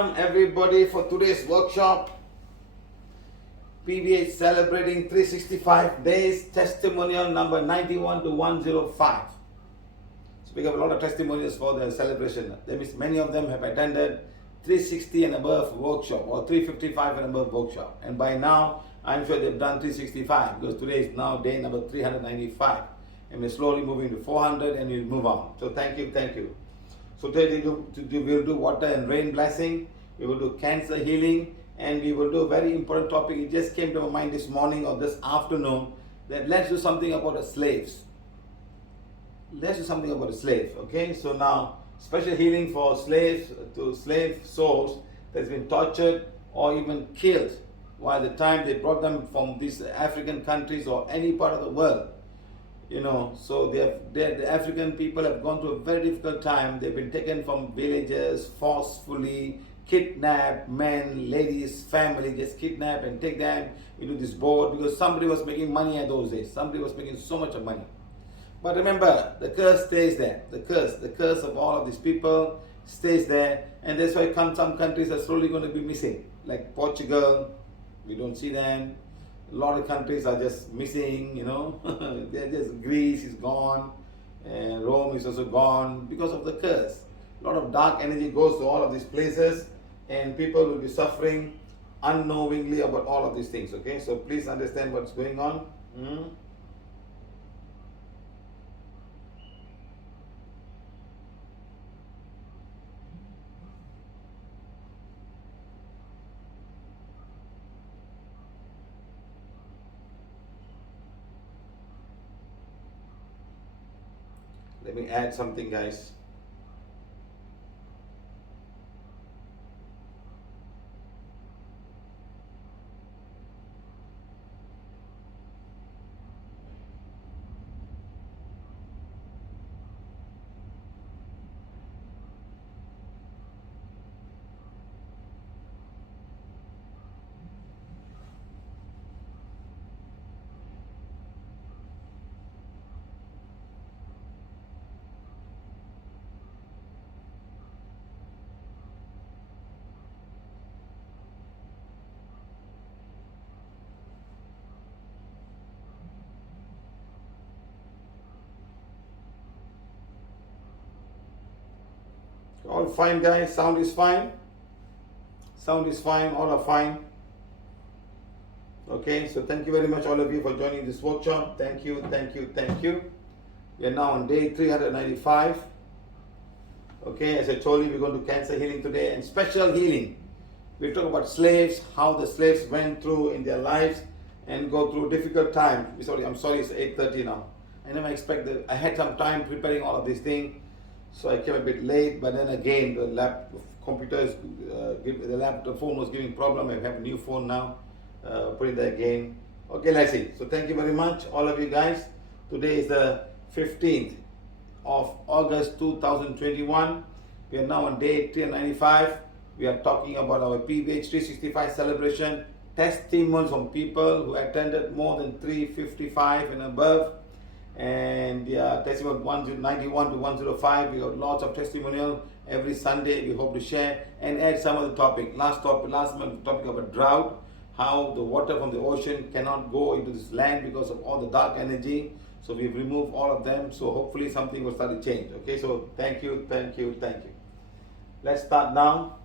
Welcome everybody for today's workshop. PVH celebrating 365 days, testimonial number 91 to 105. So we have a lot of testimonials for the celebration. That means many of them have attended 360 and above workshop or 355 and above workshop. And by now, I'm sure they've done 365 because today is now day number 395. And we're slowly moving to 400 and we'll move on. So thank you, thank you. So today we'll do water and rain blessing, we will do cancer healing, and we will do a very important topic. It just came to my mind this morning or this afternoon that let's do something about the slaves. Let's do something about the slaves, okay? So now, special healing for slaves, to slave souls that's been tortured or even killed while the time they brought them from these African countries or any part of the world. You know, so the African people have gone through a very difficult time. They've been taken from villages, forcefully kidnapped, men, ladies, family, just kidnap and take them into this boat because somebody was making money in those days. Somebody was making so much of money. But remember, the curse stays there. The curse of all of these people stays there. And that's why some countries are slowly going to be missing. Like Portugal, we don't see them. A lot of countries are just missing, you know. They're just, Greece is gone, and Rome is also gone because of the curse. A lot of dark energy goes to all of these places, and people will be suffering unknowingly about all of these things, okay? So please understand what's going on. Let me add something, guys. All fine, guys. Sound is fine. Sound is fine. All are fine. Okay, so thank you very much, all of you, for joining this workshop. Thank you, thank you, thank you. We are now on day 395. Okay, as I told you, we're going to do cancer healing today and special healing. We talk about slaves, how the slaves went through in their lives and go through difficult time. I'm sorry, it's 8:30 now. I never expected. I had some time preparing all of these things. So I came a bit late, but then again, the phone was giving problem. I have a new phone now. Put it there again. Okay, let's see. So thank you very much, all of you guys. Today is the 15th of August 2021. We are now on day 395. We are talking about our PVH 365 celebration. Testimonies from people who attended more than 355 and above. And testimony 191 to 105. We got lots of testimonial every Sunday. We hope to share and add some of the topic. Last month topic about drought, how the water from the ocean cannot go into this land because of all the dark energy. So we've removed all of them. So hopefully something will start to change. Okay, so thank you, thank you, thank you. Let's start now.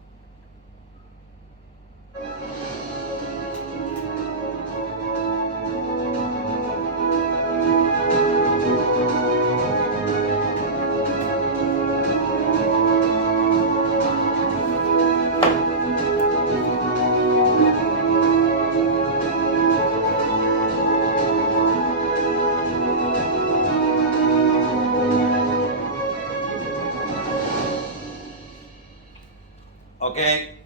Okay,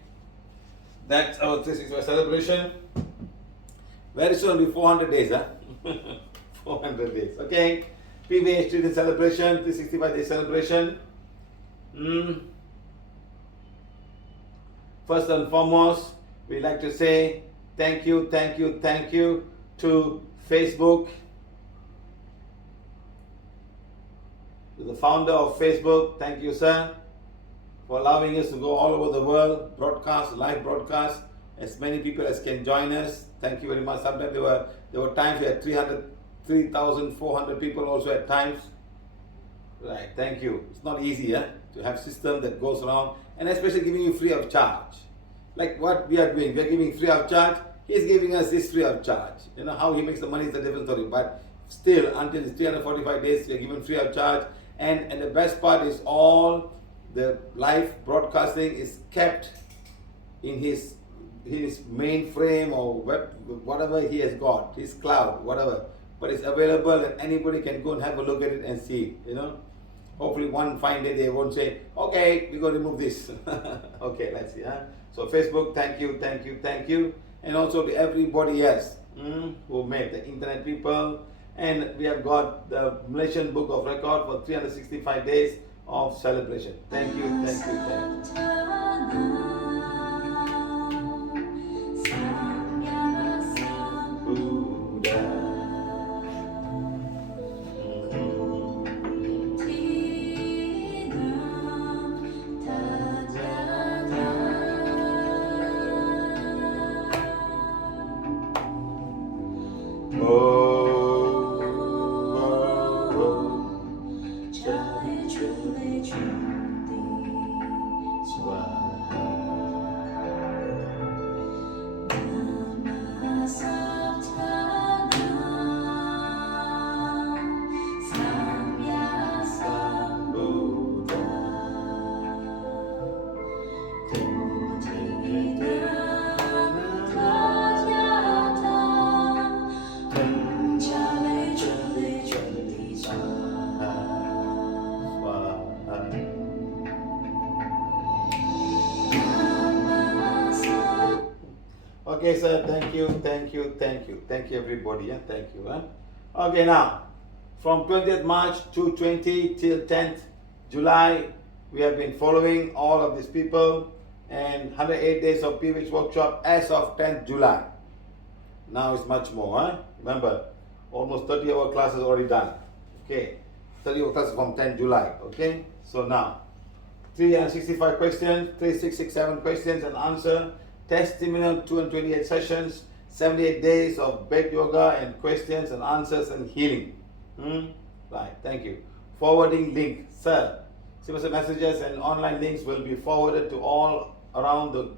that's our 365 celebration. Very soon will be 400 days, huh? 400 days, okay? PVH 3 celebration, 365 day celebration. First and foremost, we like to say thank you, thank you, thank you to Facebook, to the founder of Facebook. Thank you, sir, for allowing us to go all over the world, broadcast, live broadcast, as many people as can join us. Thank you very much. Sometimes there were times we had 3,400 people also at times. Right, thank you. It's not easy to have system that goes around, and especially giving you free of charge. Like what we are doing, we are giving free of charge. He's giving us this free of charge. You know how he makes the money is a different story, but still until it's 345 days we are given free of charge. And the best part is all the live broadcasting is kept in his mainframe or web, whatever he has got, his cloud, whatever. But it's available and anybody can go and have a look at it and see it, you know. Hopefully one fine day they won't say, okay, we're going to remove this. Okay, let's see. So Facebook, thank you, thank you, thank you. And also to everybody else who made, the internet people. And we have got the Malaysian Book of Record for 365 days of celebration. Thank you, thank you, thank you. Okay, sir, thank you, thank you, thank you. Thank you, everybody. Thank you. Okay, now, from 20th March to 20 till 10th July, we have been following all of these people and 108 days of PVH workshop as of 10th July. Now it's much more. Remember, almost 30-hour classes already done. Okay, 30-hour classes from 10th July. Okay, so now, 365 questions, 3667 questions and answer. Testimonial 228 sessions, 78 days of bed yoga and questions and answers and healing. Right, thank you. Forwarding link, sir. Simple messages and online links will be forwarded to all around the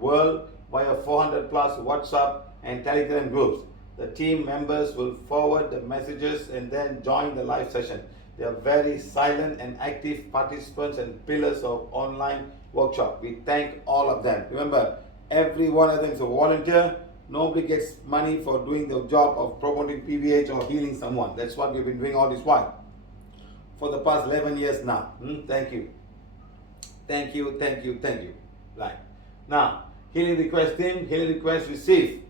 world via 400 plus WhatsApp and Telegram groups. The team members will forward the messages and then join the live session. They are very silent and active participants and pillars of online workshop. We thank all of them. Remember, every one of them is a volunteer. Nobody gets money for doing the job of promoting PVH or healing someone. That's what we've been doing all this while for the past 11 years now. Thank you. Thank you, thank you, thank you. Right. Now, healing request team, healing request received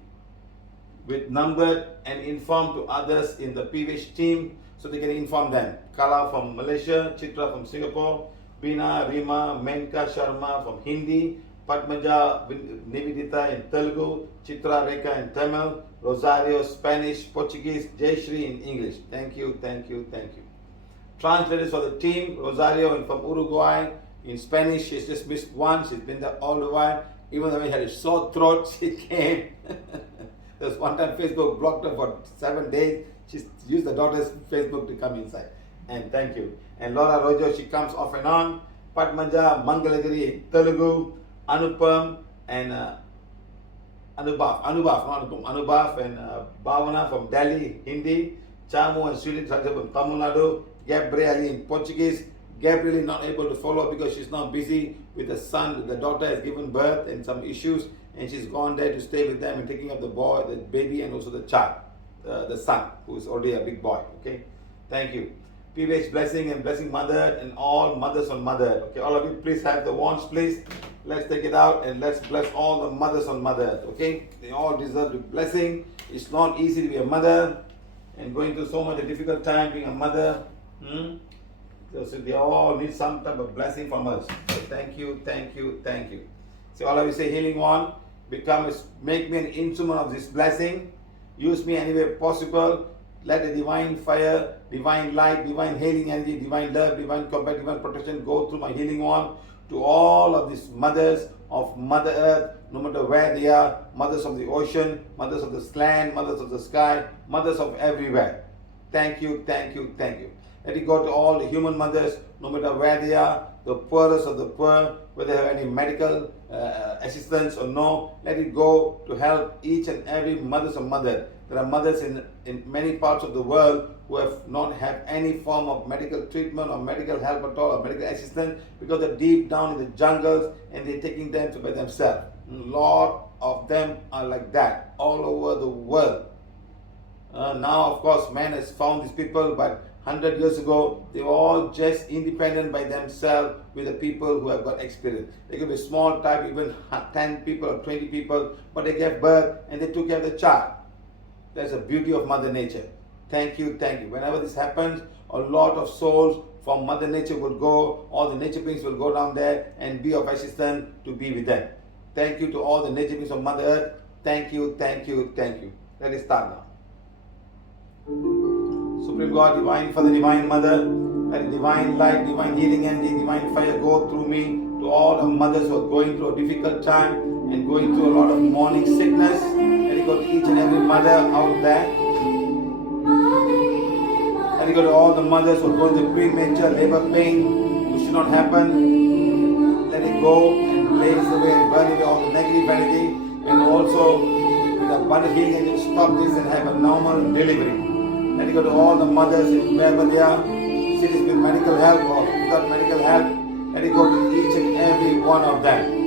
with numbered and informed to others in the PVH team so they can inform them. Kala from Malaysia, Chitra from Singapore, Bina, Rima, Menka Sharma from Hindi, Padmaja Nivedita in Telugu, Chitra Rekha in Tamil, Rosario Spanish, Portuguese, Jayashri in English. Thank you, thank you, thank you. Translators for the team, Rosario from Uruguay in Spanish. She's just missed one. She's been there all the while. Even though she had a sore throat, she came. There was one time Facebook blocked her for 7 days. She used the daughter's Facebook to come inside. And thank you. And Laura Rojo, she comes off and on. Padmaja Mangalagiri in Telugu. Anupam and Anubhav and Bhavana from Delhi, Hindi, Chamu and Sri from Tamil Nadu, Gabrielle in Portuguese. Gabrielle is not able to follow because she's now busy with the son. The daughter has given birth and some issues, and she's gone there to stay with them and taking up the boy, the baby, and also the child, the son, who is already a big boy. Okay, thank you. PVH blessing and blessing mother and all mothers on mother. Okay, all of you, please have the wands, please. Let's take it out and let's bless all the mothers on mother. Okay, they all deserve the blessing. It's not easy to be a mother and going through so much a difficult time being a mother. So they all need some type of blessing from us. So thank you, thank you, thank you. So all of you say healing one, make me an instrument of this blessing. Use me any way possible. Let the divine fire, divine light, divine healing energy, divine love, divine comfort, divine protection go through my healing one. to all of these mothers of Mother Earth, no matter where they are, mothers of the ocean, mothers of the land, mothers of the sky, mothers of everywhere. Thank you, thank you, thank you. Let it go to all the human mothers, no matter where they are, the poorest of the poor, whether they have any medical assistance or no. Let it go to help each and every mothers of mother. There are mothers in many parts of the world who have not had any form of medical treatment or medical help at all or medical assistance because they're deep down in the jungles and they're taking them by themselves. A lot of them are like that all over the world. Now, of course, man has found these people, but 100 years ago, they were all just independent by themselves with the people who have got experience. They could be small type, even 10 people or 20 people, but they gave birth and they took care of the child. That's the beauty of Mother Nature. Thank you, thank you. Whenever this happens, a lot of souls from Mother Nature will go, all the nature beings will go down there and be of assistance to be with them. Thank you to all the nature beings of Mother Earth. Thank you, thank you, thank you. Let us start now. Supreme God, divine Father, divine Mother, let divine light, divine healing energy, divine fire go through me to all the mothers who are going through a difficult time and going through a lot of morning sickness. Let it go to each and every mother out there. Let it go to all the mothers who are going through premature labor pain, which should not happen. Let it go and blaze away and burn away all the negative energy, and also with abundant healing energy stop this and have a normal delivery. Let it go to all the mothers wherever they are, cities with medical help or without medical help. Let it go to each and every one of them.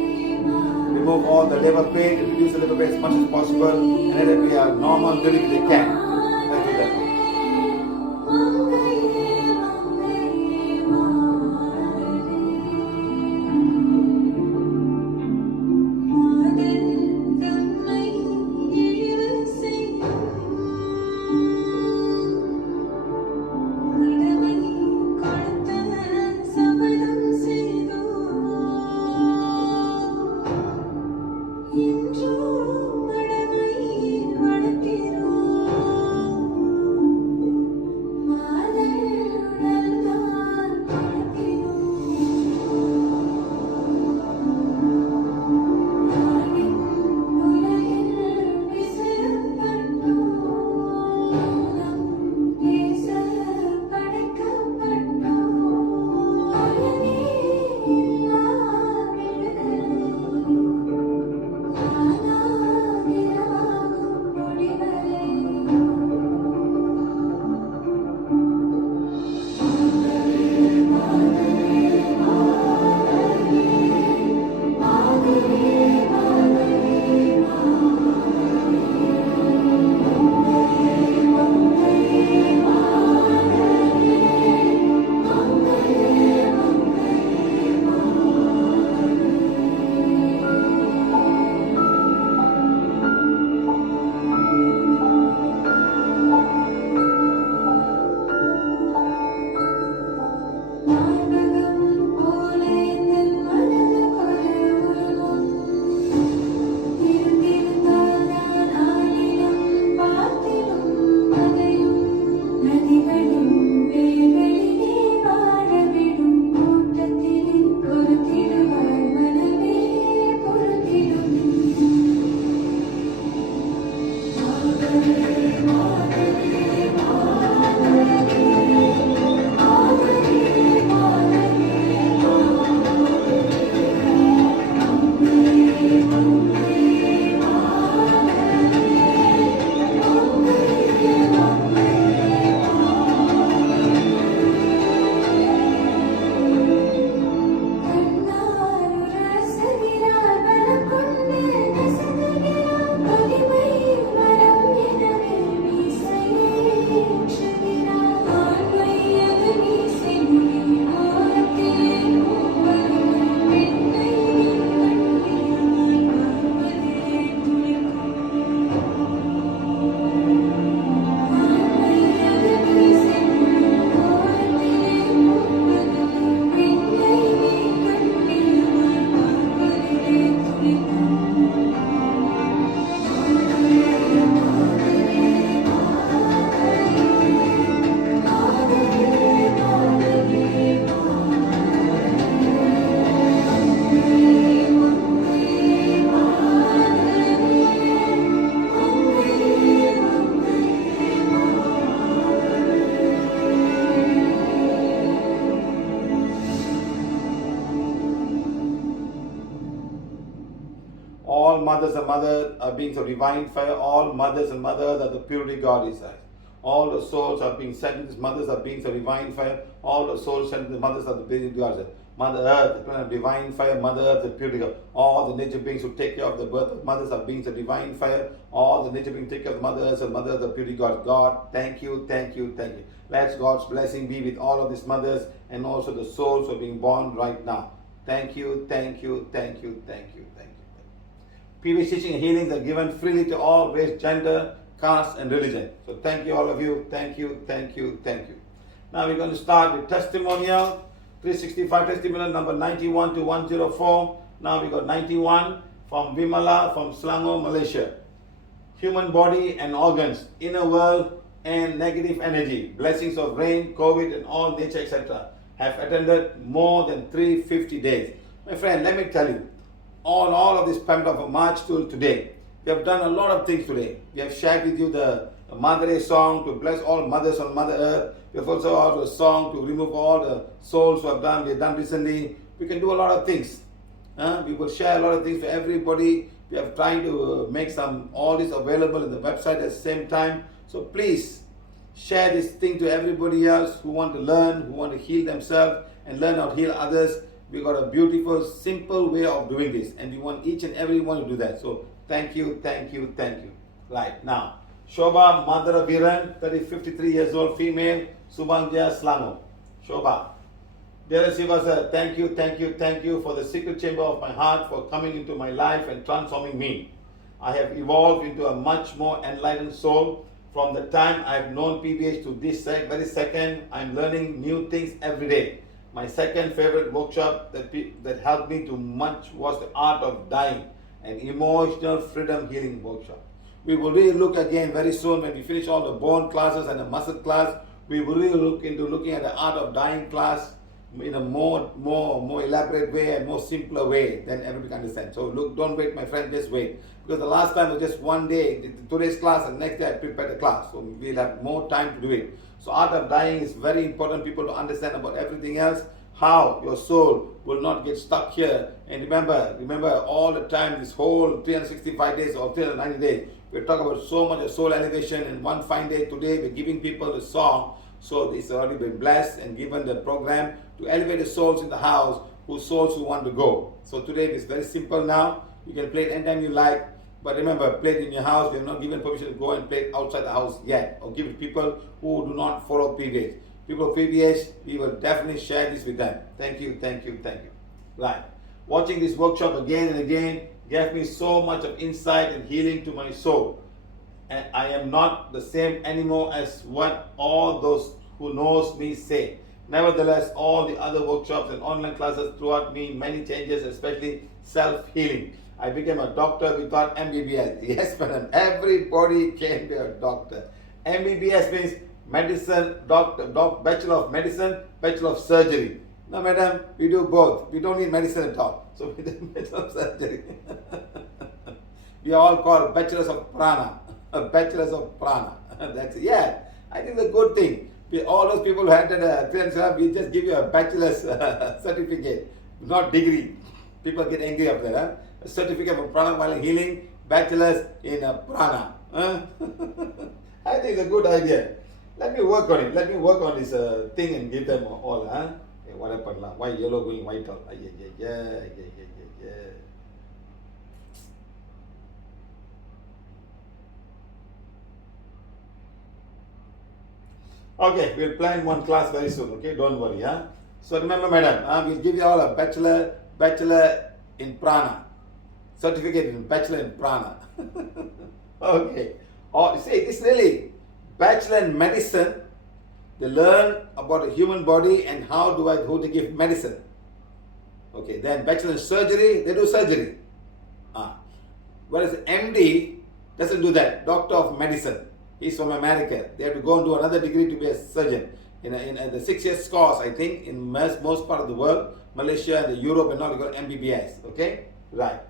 Remove all the labor pain, reduce the labor pain as much as possible, and let it be a normal delivery they can. Let's do that now. mothers and mothers are being so divine fire. All mothers and mothers are the purity God is. All the souls are being sent to these mothers are being so divine fire. All the souls sent to the mothers are the purity God. Mother Earth, the planet of divine fire. Mother Earth, the purity God. All the nature beings who take care of the birth of mothers are beings of divine fire. All the nature beings take care of the mothers and mothers, the purity God. God, thank you, thank you, thank you. Let God's blessing be with all of these mothers and also the souls who are being born right now. Thank you, thank you, thank you, thank you, thank you. PVH teaching and healings are given freely to all race, gender, caste and religion. So thank you all of you. Thank you, thank you, thank you. Now we're going to start with testimonial. 365 testimonial number 91 to 104. Now we got 91 from Vimala from Selangor, Malaysia. Human body and organs, inner world and negative energy, blessings of rain, COVID and all nature etc. have attended more than 350 days. My friend, let me tell you, on all of this period of March till today, we have done a lot of things today. We have shared with you the Mother Day song to bless all mothers on Mother Earth. We have also had a song to remove all the souls who have done. We have done recently. We can do a lot of things. We will share a lot of things for everybody. We are trying to make all this available in the website at the same time. So please share this thing to everybody else who want to learn, who want to heal themselves and learn how to heal others. We got a beautiful, simple way of doing this, and we want each and every one to do that. So thank you, thank you, thank you. Right now, Shobha Madhara Viran, 53 years old, female, Subangja Selangor. Shobha. Dear Shiva sir, thank you, thank you, thank you for the secret chamber of my heart for coming into my life and transforming me. I have evolved into a much more enlightened soul. From the time I have known PVH to this very second, I am learning new things every day. My second favorite workshop that helped me too much was the art of dying, an emotional freedom healing workshop. We will really look again very soon when we finish all the bone classes and the muscle class. We will really look into looking at the art of dying class in a more elaborate way and more simpler way than everybody can understand. So look, don't wait, my friend, just wait. Because the last time was just one day, today's class, and next day I prepared the class. So we'll have more time to do it. So art of dying is very important, people to understand about everything else, how your soul will not get stuck here. And remember all the time, this whole 365 days or 390 days, we're talking about so much of soul elevation, and one fine day today we're giving people the song. So it's already been blessed and given the program to elevate the souls in the house, who want to go. So today it's very simple now. You can play it anytime you like. But remember, play it in your house. We have not given permission to go and play it outside the house yet, or give it to people who do not follow PVH. People of PVH, we will definitely share this with them. Thank you, thank you, thank you. Right. Watching this workshop again and again gave me so much of insight and healing to my soul. And I am not the same anymore as what all those who knows me say. Nevertheless, all the other workshops and online classes throughout me many changes, especially self-healing. I became a doctor without MBBS. Yes, madam. Everybody can be a doctor. MBBS means medicine, Bachelor of Medicine, Bachelor of Surgery. No, madam, we do both. We don't need medicine at all. So we do Bachelor of Surgery. We are all called Bachelors of Prana. Bachelors of Prana. That's it. Yeah, I think it's a good thing. All those people who handed a clearance, we just give you a bachelor's certificate, not degree. People get angry after that. A certificate of prana while healing, bachelor's in prana. I think it's a good idea. Let me work on it. Let me work on this thing and give them all. Hey, what happened? Why yellow going white out? Yeah. Okay, we'll plan one class very soon, okay? Don't worry, So remember, madam, we'll give you all a bachelor in prana. Certificate in bachelor in prana. Okay. See, this really, bachelor in medicine, they learn about the human body and how to give medicine. Okay, then bachelor in surgery, they do surgery. Whereas MD doesn't do that, doctor of medicine. He's from America. They have to go and do another degree to be a surgeon. In the 6 years course, I think, in most part of the world, Malaysia and Europe and all, you got MBBS. Okay? Right.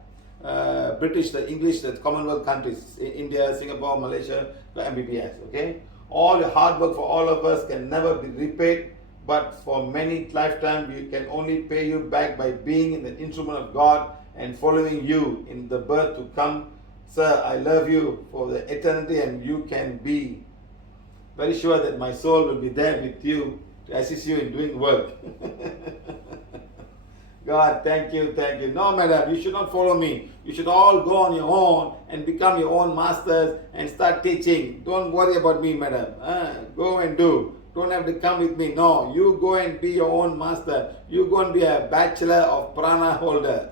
British, the English, the Commonwealth countries, India, Singapore, Malaysia, got MBBS. Okay? All the hard work for all of us can never be repaid, but for many lifetimes, we can only pay you back by being an instrument of God and following you in the birth to come. Sir, I love you for the eternity, and you can be very sure that my soul will be there with you to assist you in doing work. God, thank you, thank you. No, madam, you should not follow me. You should all go on your own and become your own masters and start teaching. Don't worry about me, madam. Go and do. Don't have to come with me. No, you go and be your own master. You go and be a bachelor of prana holder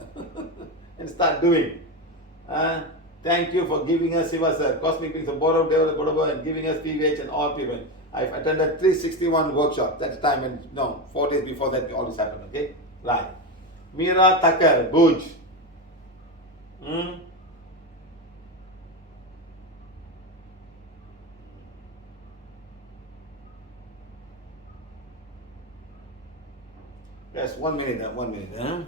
and start doing. Thank you for giving us Siva sir, Cosmic Beings of Borobudur, and giving us PVH and all people. I've attended 361 workshops. That's time, and no, 4 days before that all this happened. Okay, right. Mira Tucker, Bhuj. Yes, 1 minute, 1 minute.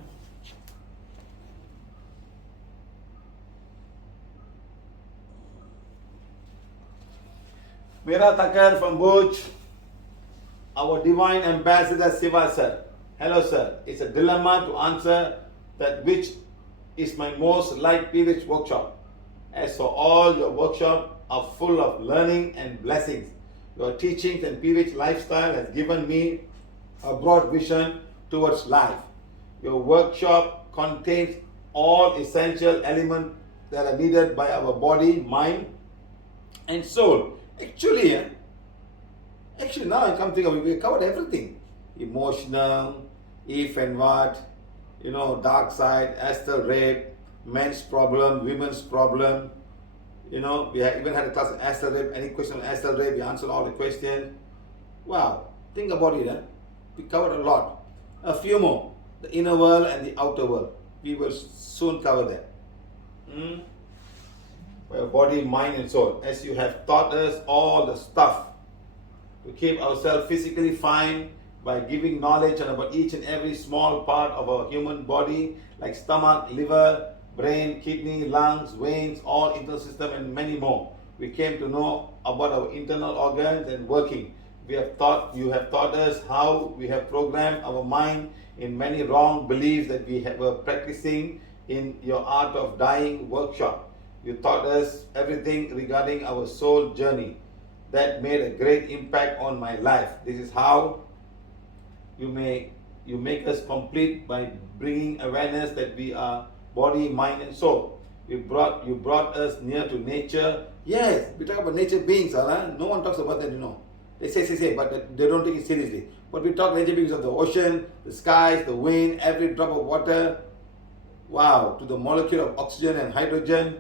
Mira Tucker from Bhuj, our divine ambassador Siva sir. Hello sir, it's a dilemma to answer that which is my most liked PVH workshop. As for all your workshops are full of learning and blessings. Your teachings and PVH lifestyle has given me a broad vision towards life. Your workshop contains all essential elements that are needed by our body, mind and soul. Actually now I come think of it, we covered everything. Emotional, if and what, dark side, astral rape, men's problem, women's problem. We even had a class on astral rape. Any question on astral rape, we answered all the questions. Wow, think about it. We covered a lot. A few more. The inner world and the outer world. We will soon cover that. For your body, mind and soul. As you have taught us all the stuff to keep ourselves physically fine, by giving knowledge about each and every small part of our human body, like stomach, liver, brain, kidney, lungs, veins, all internal system and many more. We came to know about our internal organs and working. You have taught us how we have programmed our mind in many wrong beliefs that we were practicing in your Art of Dying workshop. You taught us everything regarding our soul journey. That made a great impact on my life. This is how you make us complete by bringing awareness that we are body, mind and soul. You brought us near to nature. Yes, we talk about nature beings, no one talks about that, They say, but they don't take it seriously. But we talk nature beings of the ocean, the skies, the wind, every drop of water. Wow, to the molecule of oxygen and hydrogen.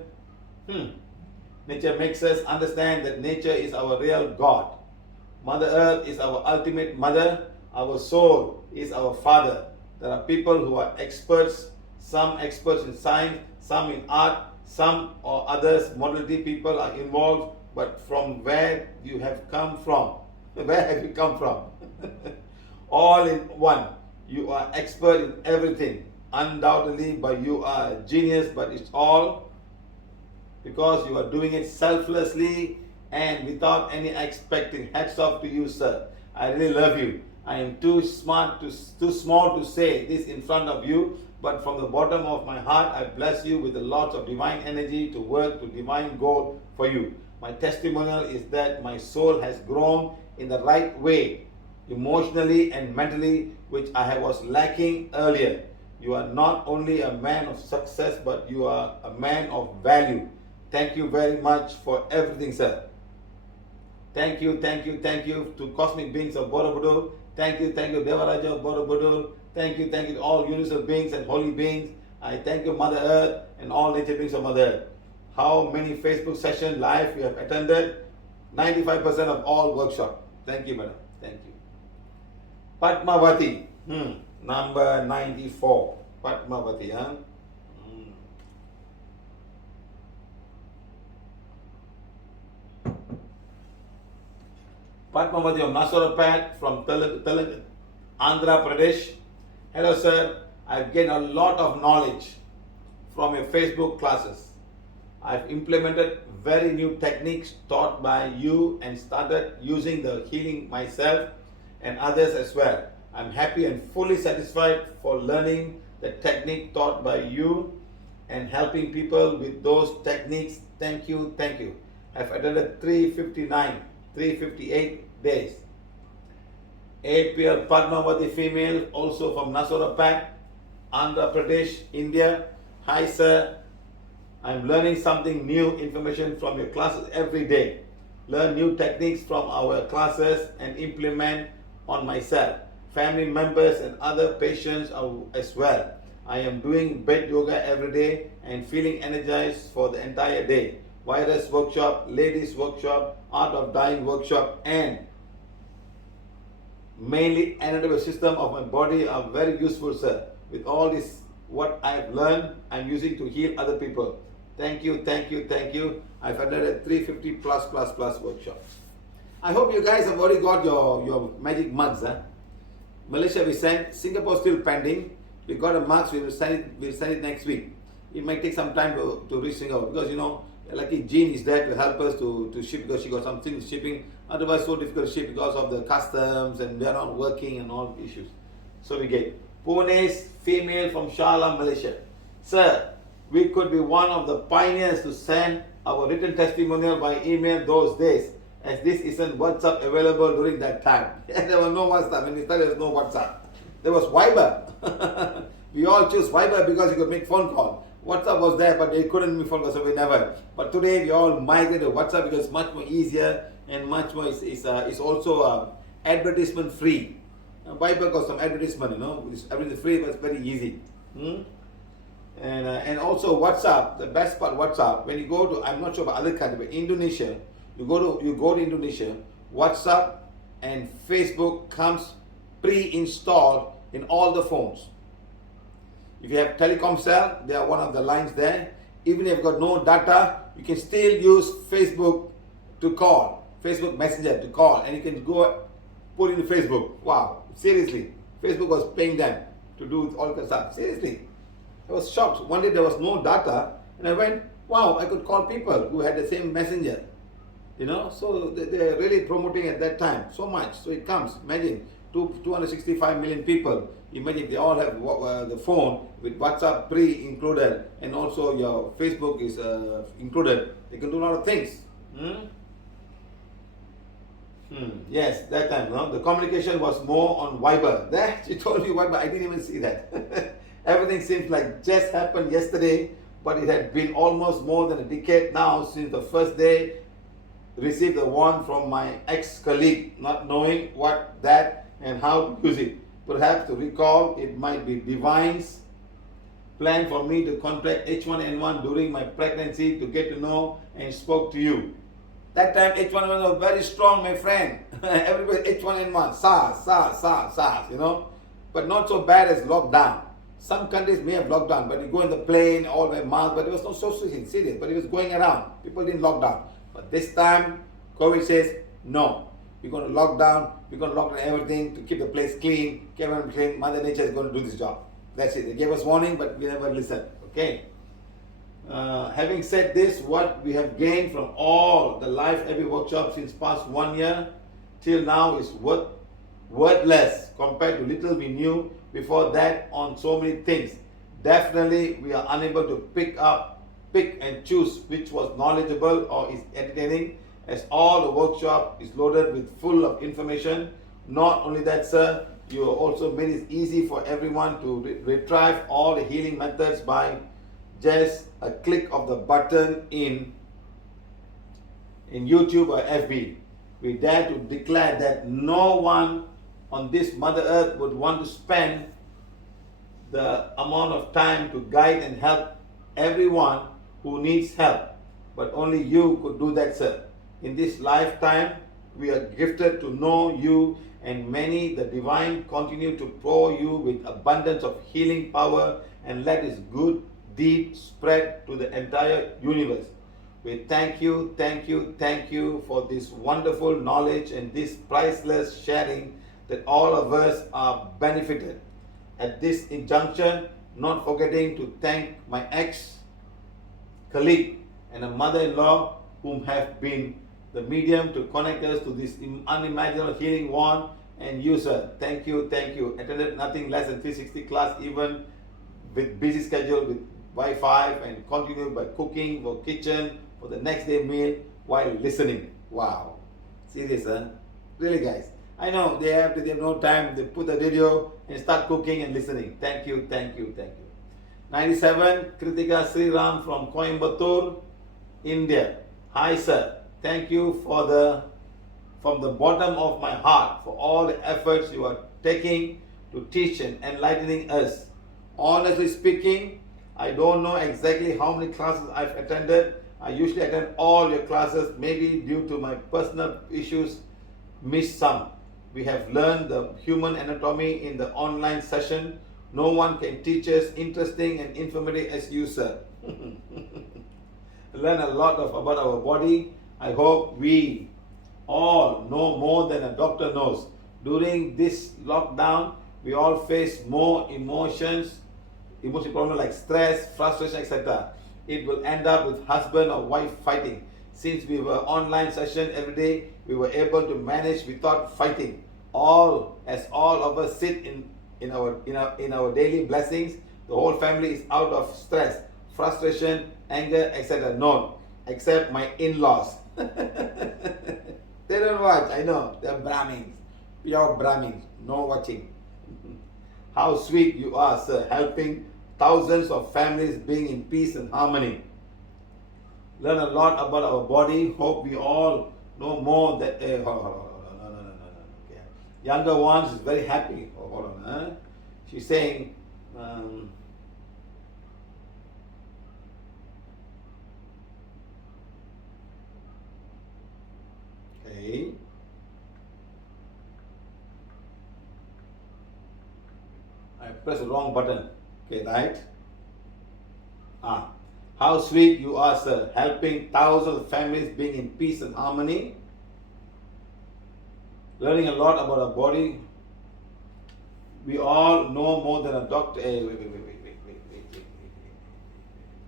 Nature makes us understand that nature is our real God. Mother Earth is our ultimate mother. Our soul is our father. There are people who are experts, some experts in science, some in art, some or others, modality people are involved, but from where you have come from? Where have you come from? All in one. You are expert in everything, undoubtedly, but you are a genius, but it's all because you are doing it selflessly and without any expecting. Hats off to you, sir. I really love you. I am too small to say this in front of you, but from the bottom of my heart, I bless you with a lot of divine energy to work to divine goal for you. My testimonial is that my soul has grown in the right way, emotionally and mentally, which I was lacking earlier. You are not only a man of success, but you are a man of value. Thank you very much for everything, sir. Thank you to Cosmic Beings of Borobudur. Thank you, Devaraja of Borobudur. Thank you to all universal beings and holy beings. I thank you, Mother Earth, and all nature beings of Mother Earth. How many Facebook sessions live you have attended? 95% of all workshops. Thank you, madam. Thank you. Padmavati, number 94. Padmavati, Padmavati of Nasarapat from Andhra Pradesh. Hello, sir. I've gained a lot of knowledge from your Facebook classes. I've implemented very new techniques taught by you and started using the healing myself and others as well. I'm happy and fully satisfied for learning the technique taught by you and helping people with those techniques. Thank you, thank you. I've attended 358 days. APL Padmavati female, also from Nasurapat, Andhra Pradesh, India. Hi sir, I'm learning something new, information from your classes every day. Learn new techniques from our classes and implement on myself, family members and other patients as well. I am doing bed yoga every day and feeling energized for the entire day. Virus workshop, ladies workshop, art of dying workshop, and mainly anatomy system of my body are very useful, sir. With all this, what I've learned, I'm using to heal other people. Thank you, thank you, thank you. I've attended 350 plus workshops. I hope you guys have already got your magic mugs. Malaysia we sent, Singapore still pending. We got a mugs, we'll send it next week. It might take some time to reach Singapore because lucky Jean is there to help us to ship because she got some things shipping. Otherwise so difficult to ship because of the customs and they're not working and all issues. So we get Pune's female from Sharjah, Malaysia. Sir, we could be one of the pioneers to send our written testimonial by email those days, as this isn't WhatsApp available during that time. And there was no WhatsApp. When we started, there was no WhatsApp. There was Viber. We all choose Viber because you could make phone call. WhatsApp was there, but they couldn't make phone call, so we never. But today we all migrated to WhatsApp because it's much more easier and much more. It's also advertisement free. Viber got some advertisement, everything is free, but it's very easy. And also WhatsApp, the best part WhatsApp, when you go to, I'm not sure about other countries, but Indonesia, you go to Indonesia, WhatsApp and Facebook comes pre-installed in all the phones. If you have telecom cell, they are one of the lines there. Even if you've got no data, you can still use Facebook to call, Facebook Messenger to call, and you can go put in Facebook. Wow, seriously, Facebook was paying them to do all kinds of stuff. Seriously, I was shocked. One day there was no data, and I went, wow, I could call people who had the same messenger. So they're really promoting at that time so much. So it comes, imagine, 265 million people. Imagine if they all have the phone with WhatsApp pre-included and also your Facebook is included. They can do a lot of things. Yes, that time, the communication was more on Viber. That she told me Viber, I didn't even see that. Everything seems like just happened yesterday, but it had been almost more than a decade now since the first day received a warn from my ex-colleague, not knowing what that and how to use it. Perhaps to recall, it might be Divine's plan for me to contract H1N1 during my pregnancy to get to know and spoke to you. That time H1N1 was very strong, my friend. Everybody H1N1, SARS, but not so bad as lockdown. Some countries may have lockdown, but you go in the plane, all wear masks, but it was not so serious, but it was going around. People didn't lock down. But this time, COVID says, no, we're going to lock down everything to keep the place clean, keep everyone clean. Mother Nature is going to do this job. That's it. They gave us warning, but we never listened. Okay. Having said this, what we have gained from all the live every workshop since past 1 year till now is worthless compared to little we knew before that on so many things. Definitely, we are unable to pick and choose which was knowledgeable or is entertaining, as all the workshop is loaded with full of information. Not only that, sir, you also made it easy for everyone to retrieve all the healing methods by just a click of the button in YouTube or FB. We dare to declare that no one on this Mother Earth would want to spend the amount of time to guide and help everyone who needs help. But only you could do that, sir. In this lifetime, we are gifted to know you, and many the divine continue to pour you with abundance of healing power, and let his good deed spread to the entire universe. We thank you for this wonderful knowledge and this priceless sharing that all of us are benefited. At this injunction, not forgetting to thank my ex-colleague and a mother-in-law whom have been the medium to connect us to this unimaginable healing wand and user. Thank you. Attended nothing less than 360 class, even with busy schedule with Wi-Fi and continue by cooking for kitchen for the next day meal while listening. Wow. Serious, huh? Really, guys. I know they have no time. They put the radio and start cooking and listening. Thank you, thank you, thank you. 97, Kritika Sriram from Coimbatore, India. Hi, sir. Thank you from the bottom of my heart for all the efforts you are taking to teach and enlightening us. Honestly speaking, I don't know exactly how many classes I've attended. I usually attend all your classes. Maybe due to my personal issues, miss some. We have learned the human anatomy in the online session. No one can teach us interesting and informative as you, sir. Learn a lot about our body. I hope we all know more than a doctor knows. During this lockdown, we all face more emotional problems like stress, frustration, etc. It will end up with husband or wife fighting. Since we were online session every day, we were able to manage without fighting. All of us sit in our daily blessings, the whole family is out of stress, frustration, anger, etc. No, except my in-laws. They don't watch, I know, they're Brahmins, pure Brahmins, no watching. How sweet you are, sir, helping thousands of families being in peace and harmony. Learn a lot about our body. Hope we all know more that. No. Okay. Younger ones is very happy. Hold on. Huh? She's saying. Okay. I pressed the wrong button. Okay, right? How sweet you are, sir, helping thousands of families being in peace and harmony. Learning a lot about our body. We all know more than a doctor. Wait.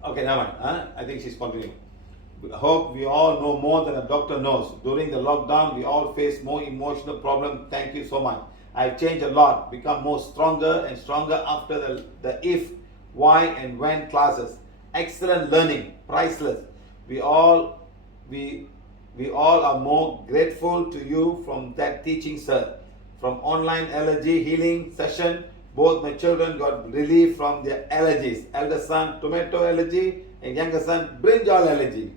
Okay, never mind. I think she's continuing. I hope we all know more than a doctor knows. During the lockdown, we all face more emotional problems. Thank you so much. I've changed a lot, become more stronger and stronger after the if, why, and when classes. Excellent learning, priceless. We all are more grateful to you from that teaching, sir. From online allergy healing session, both my children got relief from their allergies. Elder son, tomato allergy, and younger son, brinjal allergy.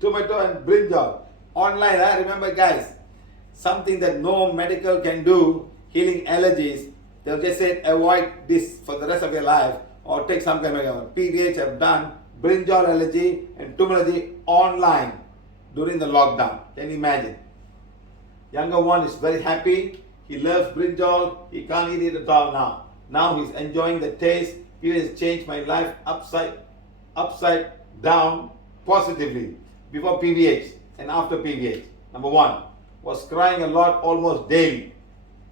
Tomato and brinjal. Online, remember guys, something that no medical can do, healing allergies. They'll just say avoid this for the rest of your life, or take some kind of PVH have done brinjal allergy and tomato allergy online during the lockdown. Can you imagine? Younger one is very happy. He loves brinjal. He can't eat it at all now. Now he's enjoying the taste. He has changed my life upside down positively. Before PVH and after PVH. Number one, was crying a lot almost daily.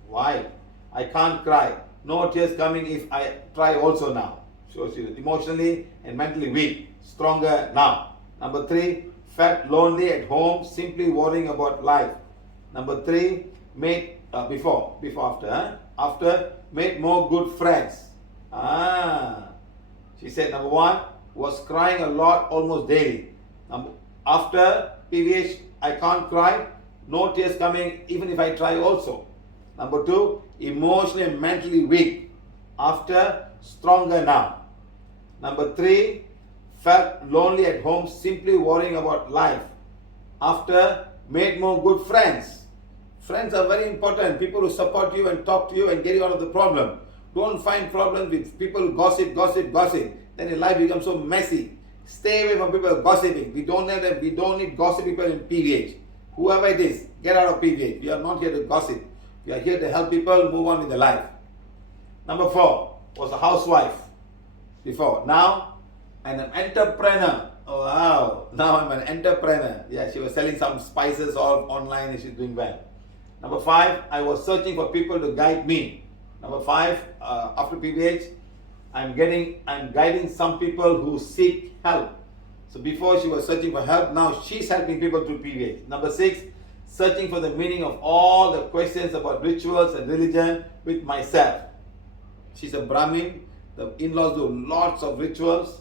Why? I can't cry. No tears coming if I try also now. So she's emotionally and mentally weak. Stronger now. Number three, felt lonely at home, simply worrying about life. Number three, after made more good friends. She said number one, was crying a lot almost daily. After PVH, I can't cry. No tears coming even if I try also. Number two, emotionally and mentally weak. After, stronger now. Number three, felt lonely at home, simply worrying about life. After, made more good friends. Friends are very important. People who support you and talk to you and get you out of the problem. Don't find problems with people who gossip. Then your life becomes so messy. Stay away from people gossiping. We don't need gossip people in PVH. Whoever it is, get out of PVH. We are not here to gossip. We are here to help people move on in their life. Number four, was a housewife before. Now, I'm an entrepreneur. Oh, wow. Now I'm an entrepreneur. Yeah, she was selling some spices all online and she's doing well. Number five, I was searching for people to guide me. Number five, after PVH, I'm guiding some people who seek help. So before she was searching for help, now she's helping people through PVH. Number six, searching for the meaning of all the questions about rituals and religion with myself. She's a Brahmin. The in-laws do lots of rituals.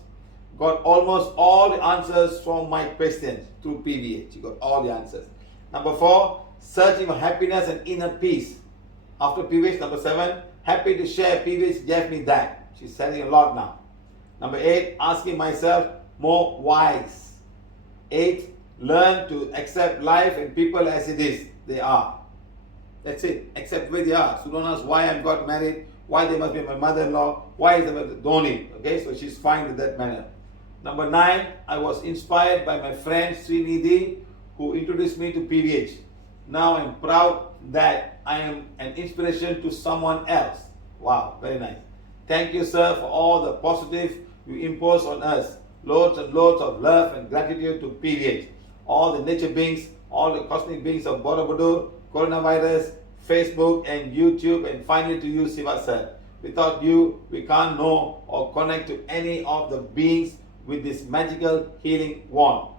Got almost all the answers from my questions through PVH. You got all the answers. Number 4, searching for happiness and inner peace. After PVH, number 7, happy to share. PVH gave me that. She's selling a lot now. Number 8, asking myself more whys. 8, learn to accept life and people as it is. They are. That's it. Accept where they are. So don't ask why I got married, why they must be my mother-in-law, why is they don't need. Okay, so she's fine with that manner. Number 9, I was inspired by my friend Srinidhi, who introduced me to PVH. Now I'm proud that I am an inspiration to someone else. Wow, very nice. Thank you, sir, for all the positive you impose on us. Loads and loads of love and gratitude to PVH. All the nature beings, all the cosmic beings of Borobudur, coronavirus, Facebook and YouTube, and finally to you, Siva sir. Without you, we can't know or connect to any of the beings with this magical healing wand.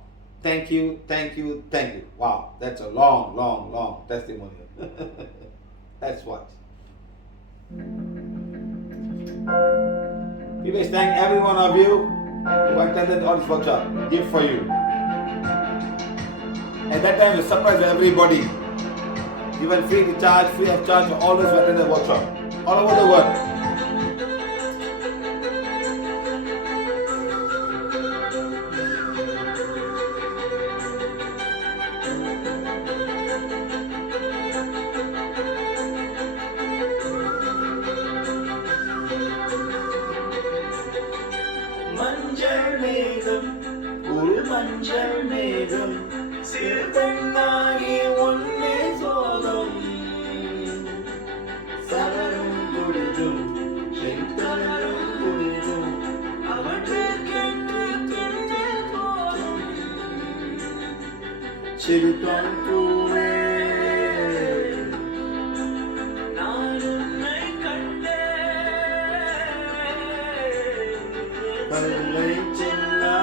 Thank you, thank you, thank you. Wow, that's a long, long, long testimonial. That's what. We thank every one of you who attended all this workshop. Gift for you. At that time, we surprised everybody. Given free to charge, free of charge for all those who attended the workshop. All over the world. மஞ்சள் மேகம் சிறு பெண்ணாகி ஒன்னே சோகம் சவரும் துடிதும் செந்தளரும் துடிதும் அவற்றை கேட்டு கென்று போதும் சிறுக்கம் பூவே நான் உன்னை கண்டேன் பல்லை செல்லா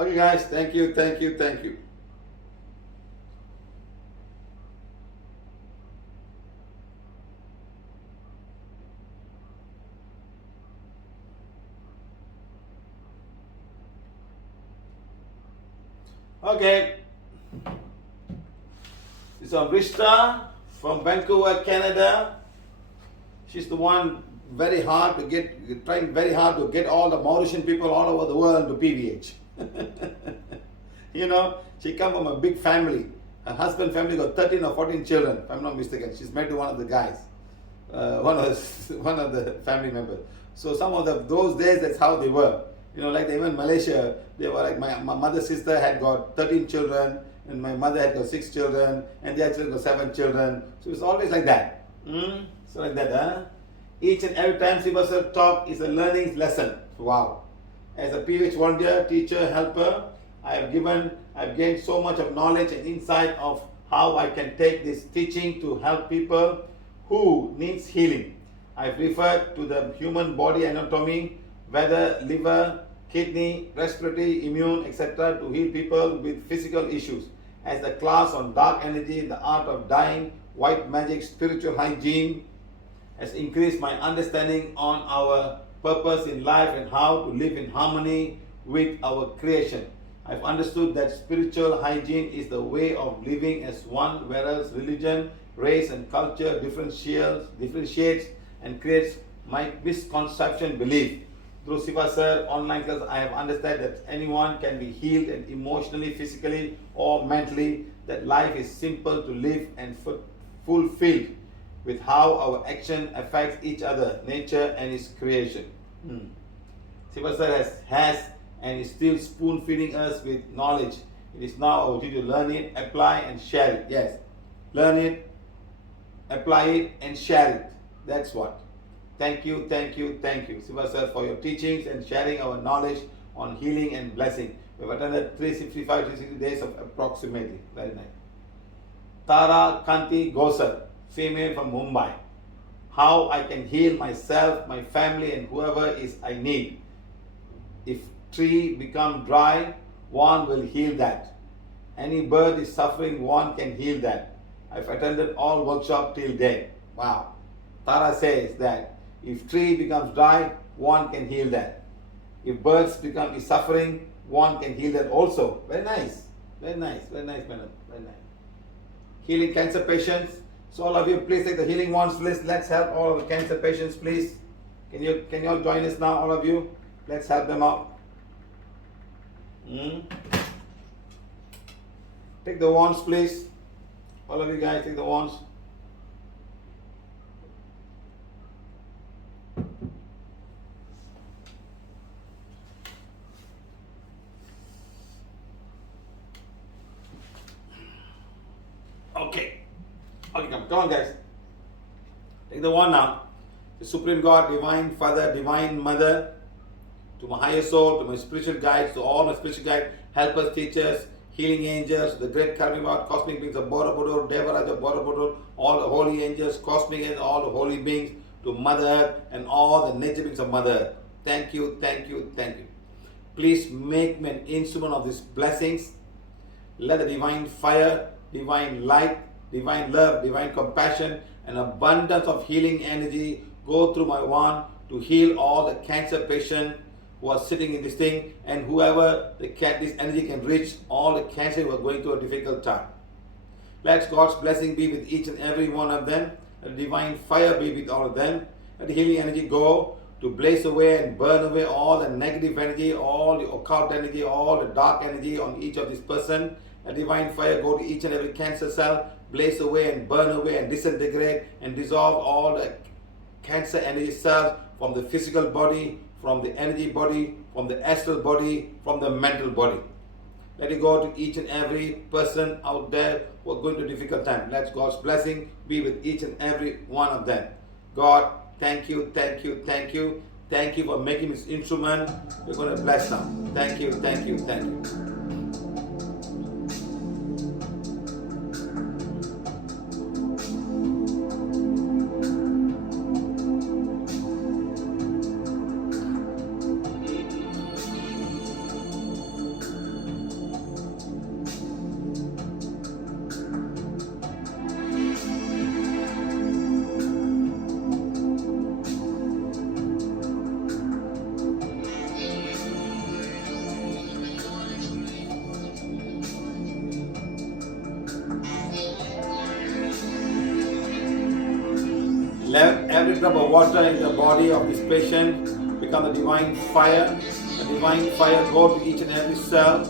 Okay guys, thank you, thank you, thank you. Okay. This is Rishta from Vancouver, Canada. She's the one very hard to get, trying very hard to get all the Mauritian people all over the world to PVH. You know, she come from a big family. Her husband family got 13 or 14 children, if I'm not mistaken. She's married to one of the guys, one of the family members. So some of those days, that's how they were. Like even Malaysia, they were like my mother's sister had got 13 children, and my mother had got 6 children, and their children got 7 children. So it's always like that. So like that, huh? Each and every time Sivasar talk is a learning lesson. Wow. As a PVH volunteer, teacher, helper, I've gained so much of knowledge and insight of how I can take this teaching to help people who needs healing. I've referred to the human body anatomy, whether liver, kidney, respiratory, immune, etc., to heal people with physical issues. As the class on dark energy, the art of dying, white magic, spiritual hygiene has increased my understanding on our purpose in life and how to live in harmony with our creation. I've understood that spiritual hygiene is the way of living as one, whereas religion, race, and culture differentiates and creates my misconception belief. Through Siva Sir online class, I have understood that anyone can be healed and emotionally, physically, or mentally. That life is simple to live and fulfilled with how our action affects each other, nature, and its creation. Siva Sir has and is still spoon feeding us with knowledge. It is now our duty to learn it, apply, and share it. Yes, learn it, apply it, and share it. That's what. Thank you, Siva Sir, for your teachings and sharing our knowledge on healing and blessing. We've attended 360 days of approximately. Very nice. Tara Kanti Gosar, female from Mumbai. How I can heal myself, my family, and whoever is I need. If tree become dry, one will heal that. Any bird is suffering, one can heal that. I've attended all workshops till date. Wow. Tara says that if tree becomes dry, one can heal that. If birds is suffering, one can heal that also. Very nice, madam. Very nice. Healing cancer patients. So all of you, please take the healing wands list. Let's help all of the cancer patients, please. Can you all join us now, all of you? Let's help them out. Take the wands, please. All of you guys, take the wands. Okay, come on, guys. Take the wand now. The Supreme God, Divine Father, Divine Mother, to my higher soul, to my spiritual guides, to all my spiritual guides, helpers, teachers, healing angels, the great karmic God, cosmic beings of Borobudur, Devaraja Borobudur, all the holy angels, cosmic and all the holy beings, to Mother Earth and all the nature beings of Mother Earth. Thank you. Please make me an instrument of these blessings. Let the divine fire, divine light, divine love, divine compassion, and abundance of healing energy go through my wand to heal all the cancer patients who are sitting in this thing, and whoever this energy can reach, all the cancer who are going through a difficult time. Let God's blessing be with each and every one of them. Let the divine fire be with all of them. Let the healing energy go to blaze away and burn away all the negative energy, all the occult energy, all the dark energy on each of this person. Let divine fire go to each and every cancer cell, blaze away and burn away and disintegrate and dissolve all the cancer energy cells from the physical body, from the energy body, from the astral body, from the mental body. Let it go to each and every person out there who are going through a difficult time. Let God's blessing be with each and every one of them. God, thank you. Thank you for making this instrument. We're going to bless now. Thank you. Let every drop of water in the body of this patient become the divine fire. The divine fire go to each and every cell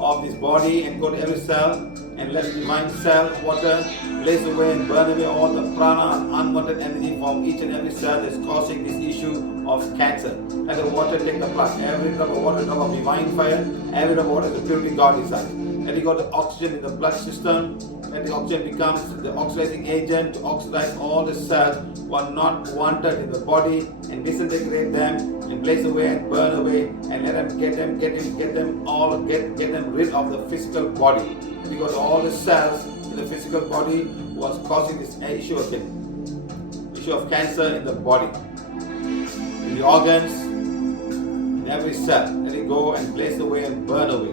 of this body and go to every cell and let the divine cell water blaze away and burn away all the prana, unwanted energy from each and every cell that's causing this issue of cancer. Let the water take the plug. Every drop of water, drop of divine fire. Every drop of water is the purity God inside. Let it go to oxygen in the blood system. Let the oxygen becomes the oxidizing agent to oxidize all the cells who are not wanted in the body and disintegrate them and blaze away and burn away and let them get them rid of the physical body. Let it go to all the cells in the physical body who was causing this issue of cancer in the body, in the organs, in every cell. Let it go and blaze away and burn away.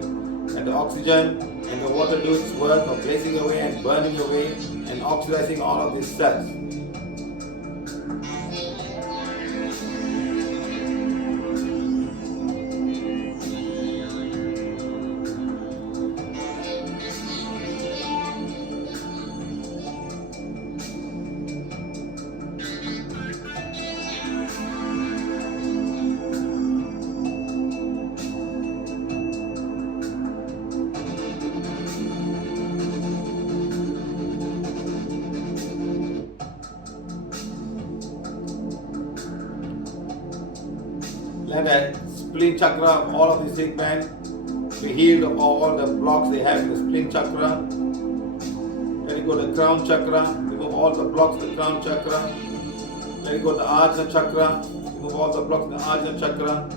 Let the oxygen and the water do its work of blazing away and burning away and oxidizing all of these cells. Let the spleen chakra of all of these sick men be healed of all the blocks they have in the spleen chakra. Let it go to the crown chakra, remove all the blocks in the crown chakra. Let it go to the ajna chakra, remove all the blocks in the ajna chakra.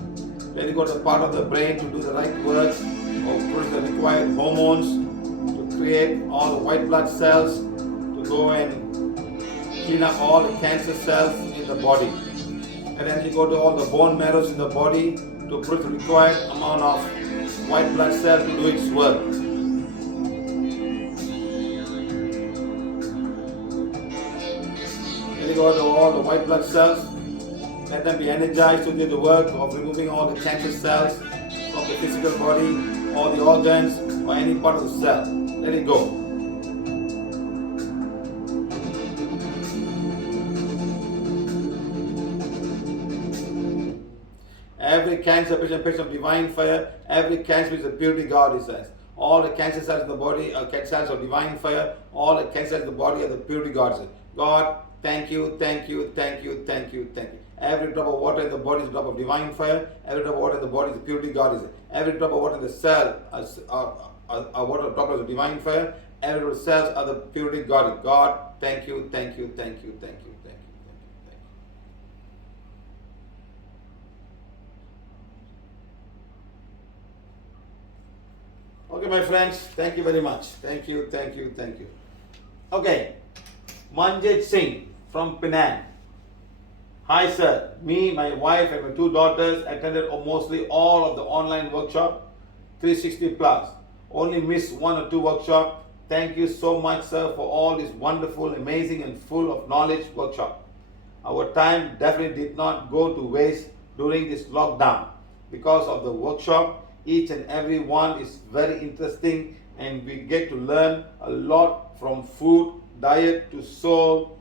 Let it go to the part of the brain to do the right work, or produce the required hormones to create all the white blood cells to go and clean up all the cancer cells in the body. And then you go to all the bone marrows in the body to produce the required amount of white blood cell to do its work. Then you go to all the white blood cells. Let them be energized to do the work of removing all the cancer cells from the physical body, or the organs, or any part of the cell. Let it go. Every cancer patient of divine fire, every cancer is a purity God, he says. All the cancer cells in the body are cells of divine fire. All the cancer cells in the body are the purity God. God, thank you, thank you, thank you, thank you, thank you. Every drop of water in the body is a drop of divine fire. Every drop of water in the body is a purity God. Every drop of water in the cell are water droplets of divine fire. Every drop of cells are the purity God. God, thank you, thank you, thank you, thank you. Okay, my friends, thank you very much. Thank you, thank you, thank you. Okay, Manjit Singh from Penang. Hi, sir. Me, my wife, and my two daughters attended mostly all of the online workshop, 360 plus. Only missed one or two workshops. Thank you so much, sir, for all this wonderful, amazing, and full of knowledge workshop. Our time definitely did not go to waste during this lockdown because of the workshop. Each and every one is very interesting, and we get to learn a lot from food, diet to soul,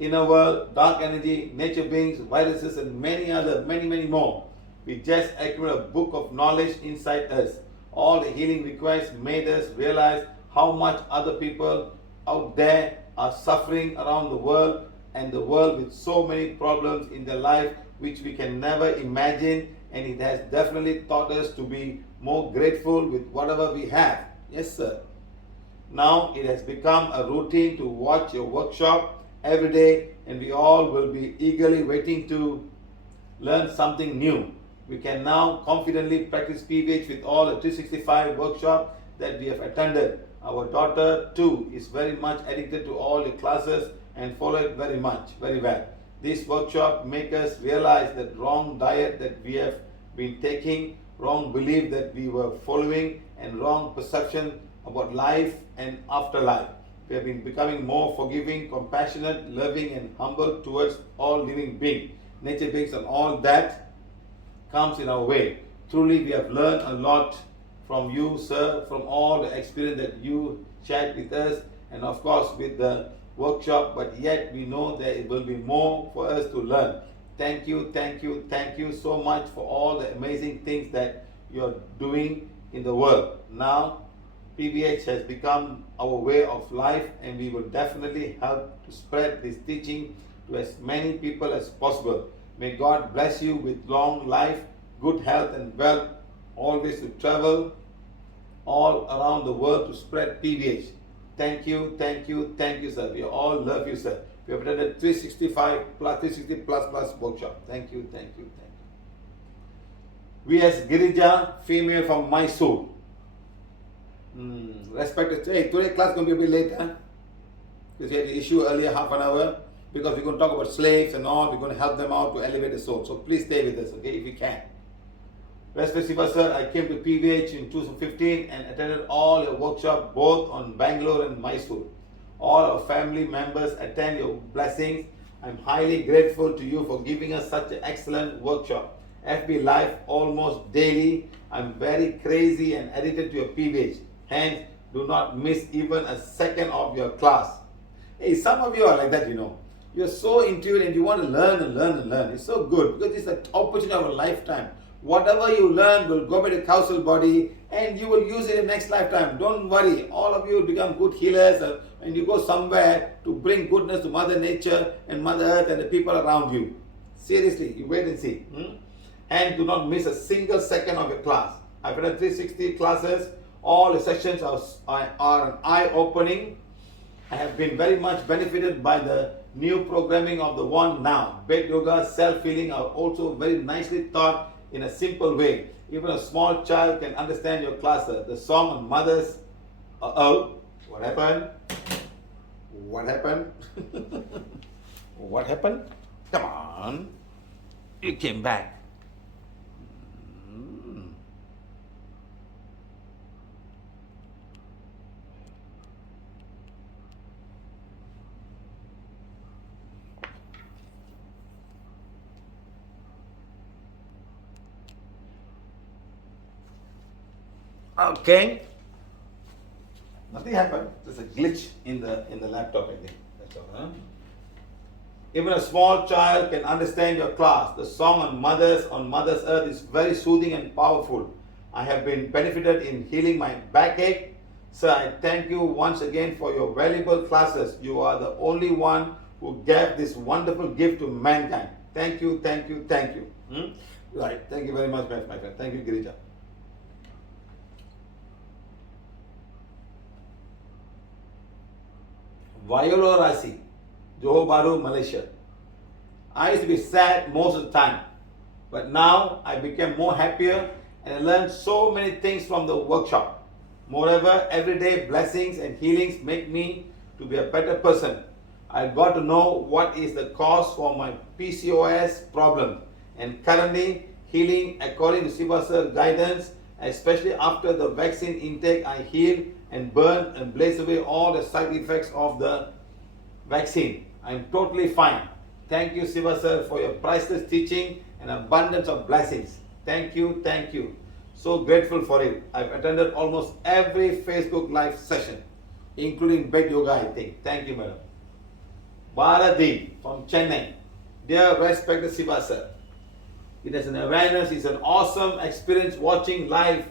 inner world, dark energy, nature beings, viruses, and many more. We just accumulate a book of knowledge inside us. All the healing requests made us realize how much other people out there are suffering around the world, and the world with so many problems in their life which we can never imagine. And it has definitely taught us to be more grateful with whatever we have. Yes, sir. Now it has become a routine to watch your workshop every day, and we all will be eagerly waiting to learn something new. We can now confidently practice PVH with all the 365 workshops that we have attended. Our daughter too is very much addicted to all the classes and follow it very well. This workshop makes us realize that wrong diet that we have been taking, wrong belief that we were following, and wrong perception about life and afterlife. We have been becoming more forgiving, compassionate, loving, and humble towards all living beings, nature beings, and all that comes in our way. Truly, we have learned a lot from you, sir, from all the experience that you shared with us, and of course with the workshop, but yet we know there will be more for us to learn. Thank you so much for all the amazing things that you're doing in the world. Now, PVH has become our way of life, and we will definitely help to spread this teaching to as many people as possible. May God bless you with long life, good health, and wealth, always to travel all around the world to spread PVH. Thank you, thank you, thank you, sir. We all love you, sir. We have attended 365 plus 360 plus workshop. Thank you, thank you, thank you. VS Girija, female from Mysore. Respected. Hey, today class going to be a bit late, huh? Because we had the issue earlier, half an hour. Because we're going to talk about slaves and all. We're going to help them out to elevate the soul. So please stay with us, okay, if you can. Respected Siva sir, I came to PVH in 2015 and attended all your workshops both on Bangalore and Mysore. All our family members attend your blessings. I'm highly grateful to you for giving us such an excellent workshop. FB Live almost daily. I'm very crazy and addicted to your PVH. Hence, do not miss even a second of your class. Hey, some of you are like that, you know. You're so into it and you want to learn and learn and learn. It's so good because it's an opportunity of a lifetime. Whatever you learn will go back to the causal body and you will use it in the next lifetime. Don't worry. All of you will become good healers and you go somewhere to bring goodness to Mother Nature and Mother Earth and the people around you. Seriously, you wait and see. And do not miss a single second of your class. I've had 360 classes. All the sessions are eye-opening. I have been very much benefited by the new programming of the one now. Bed yoga, self-healing are also very nicely taught in a simple way. Even a small child can understand your class. The song on mothers. What happened? What happened? What happened? Come on. You came back. Okay. Nothing happened. There's a glitch in the laptop, I think. That's all, huh? Even a small child can understand your class. The song on Mother's Earth is very soothing and powerful. I have been benefited in healing my backache. Sir, I thank you once again for your valuable classes. You are the only one who gave this wonderful gift to mankind. Thank you, thank you, thank you. Right. Thank you very much, my friend. Thank you, Girija. Vayolo Rasi, Johor Bahru, Malaysia. I used to be sad most of the time, but now I became more happier and I learned so many things from the workshop. Moreover, everyday blessings and healings make me to be a better person. I got to know what is the cause for my PCOS problem and currently healing according to Siva Sir guidance, especially after the vaccine intake. I heal and burn and blaze away all the side effects of the vaccine. I'm totally fine. Thank you, Siva Sir, for your priceless teaching and abundance of blessings. Thank you, thank you. So grateful for it. I've attended almost every Facebook live session, including bed yoga, I think. Thank you, madam. Bharati from Chennai. Dear respected Siva Sir, it is an awareness, it's an awesome experience watching live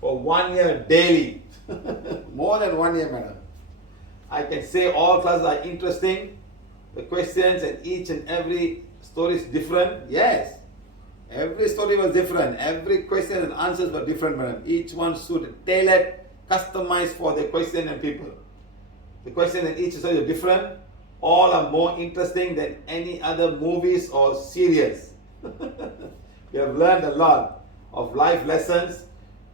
for 1 year daily. More than 1 year, madam. I can say all classes are interesting. The questions and each and every story is different. Yes. Every story was different. Every question and answers were different, madam. Each one suited, tailored, customized for the question and people. The question and each story are different. All are more interesting than any other movies or series. We have learned a lot of life lessons.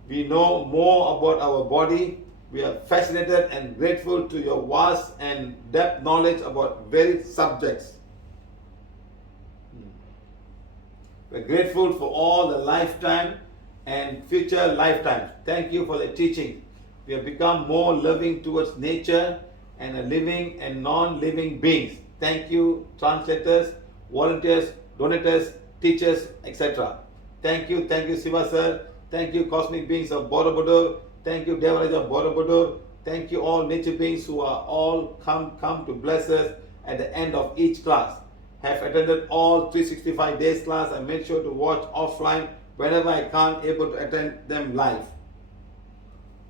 We know more about our body. We are fascinated and grateful to your vast and depth knowledge about varied subjects. We're grateful for all the lifetime and future lifetimes. Thank you for the teaching. We have become more loving towards nature and a living and non-living beings. Thank you, translators, volunteers, donators, teachers, etc. Thank you, Siva Sir. Thank you, cosmic beings of Borobudur. Thank you, Devaraja of Borobudur. Thank you, all nature beings who are all come to bless us at the end of each class. Have attended all 365 days class. I made sure to watch offline whenever I can't able to attend them live.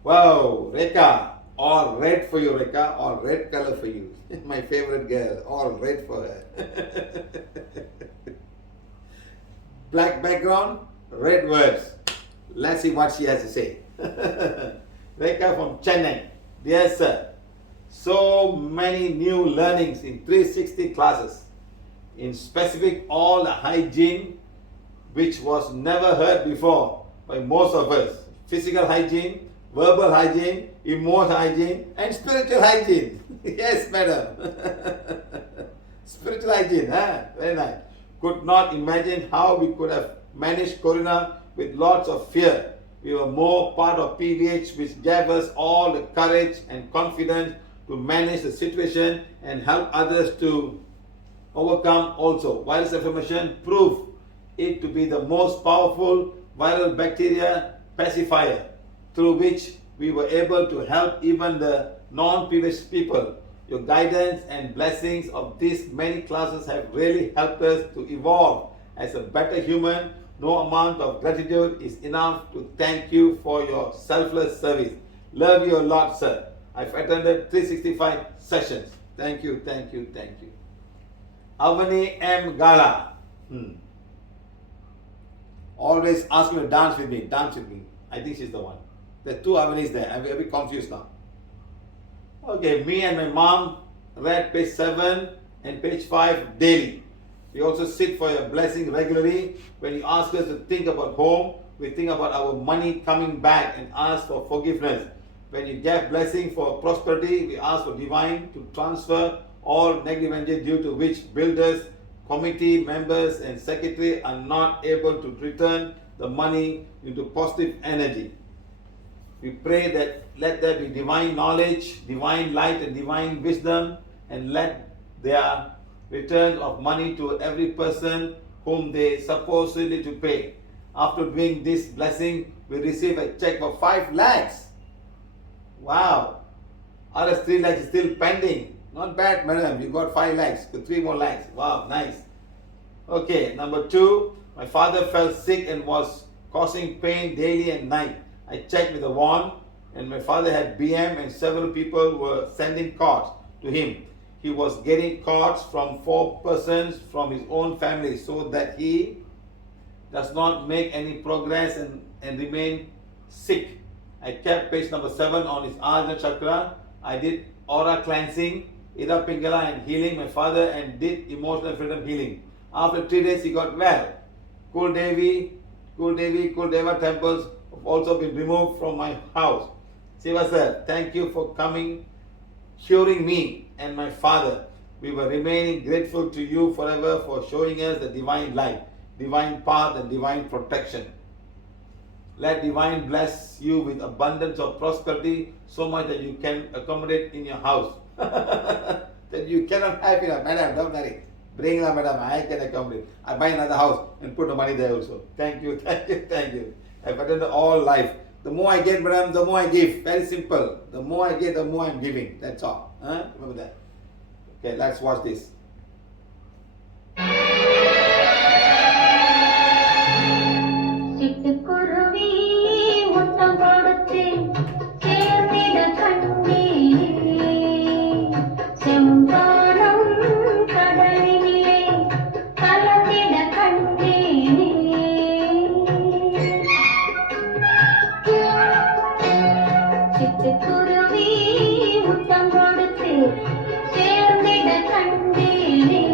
Wow, Reka, all red for you, Reka, all red color for you. My favorite girl, all red for her. Black background, red words. Let's see what she has to say. Reka from Chennai. Dear sir, so many new learnings in 360 classes. In specific, all the hygiene which was never heard before by most of us. Physical hygiene, verbal hygiene, emotional hygiene, and spiritual hygiene. Yes, madam. Spiritual hygiene, huh? Very nice. Could not imagine how we could have managed Corona with lots of fear. We were more part of PVH, which gave us all the courage and confidence to manage the situation and help others to overcome also. Virus affirmation proved it to be the most powerful viral bacteria pacifier through which we were able to help even the non-PVH people. Your guidance and blessings of these many classes have really helped us to evolve as a better human. No amount of gratitude is enough to thank you for your selfless service. Love you a lot, sir. I've attended 365 sessions. Thank you, thank you, thank you. Avani M. Gala. Always ask me to dance with me, dance with me. I think she's the one. There are two Avanis there. I'm a bit confused now. Okay, me and my mom read page 7 and page 5 daily. We also sit for a blessing regularly. When you ask us to think about home, we think about our money coming back and ask for forgiveness. When you give blessing for prosperity, we ask for divine to transfer all negative energy due to which builders, committee members and secretary are not able to return the money into positive energy. We pray that let there be divine knowledge, divine light and divine wisdom, and let their return of money to every person whom they supposedly to pay. After doing this blessing, we receive a check for 5 lakhs. Wow. Others 3 lakhs is still pending. Not bad, madam. You got 5 lakhs, 3 more lakhs. Wow, nice. Okay, number 2, my father fell sick and was causing pain daily and night. I checked with the wand, and my father had BM and several people were sending cards to him. He was getting cards from 4 persons from his own family so that he does not make any progress and remain sick. I kept page number 7 on his Ajna Chakra. I did aura cleansing, Ida Pingala and healing my father, and did emotional freedom healing. After 3 days he got well. Kuldeva temples have also been removed from my house. Siva sir, thank you for coming, curing me and my father. We were remaining grateful to you forever for showing us the divine light, divine path and divine protection. Let divine bless you with abundance of prosperity, so much that you can accommodate in your house. That you cannot have enough. Madam, don't worry. Bring them, madam. I can accommodate. I buy another house and put the money there also. Thank you, thank you, thank you. I've attended all life. The more I get, madam, the more I give. Very simple. The more I get, the more I'm giving. That's all. Huh? Remember that. Okay, let's watch this. சிட்டுக்குருவி முத்தம் கொடுத்து சேர்ந்திட கண்டேனே, செம்பானம் கடலினிலே கலந்திட கண்டேனே. சிட்டுக்குருவி முத்தம் கொடுத்து சேர்ந்திட கண்டேனே,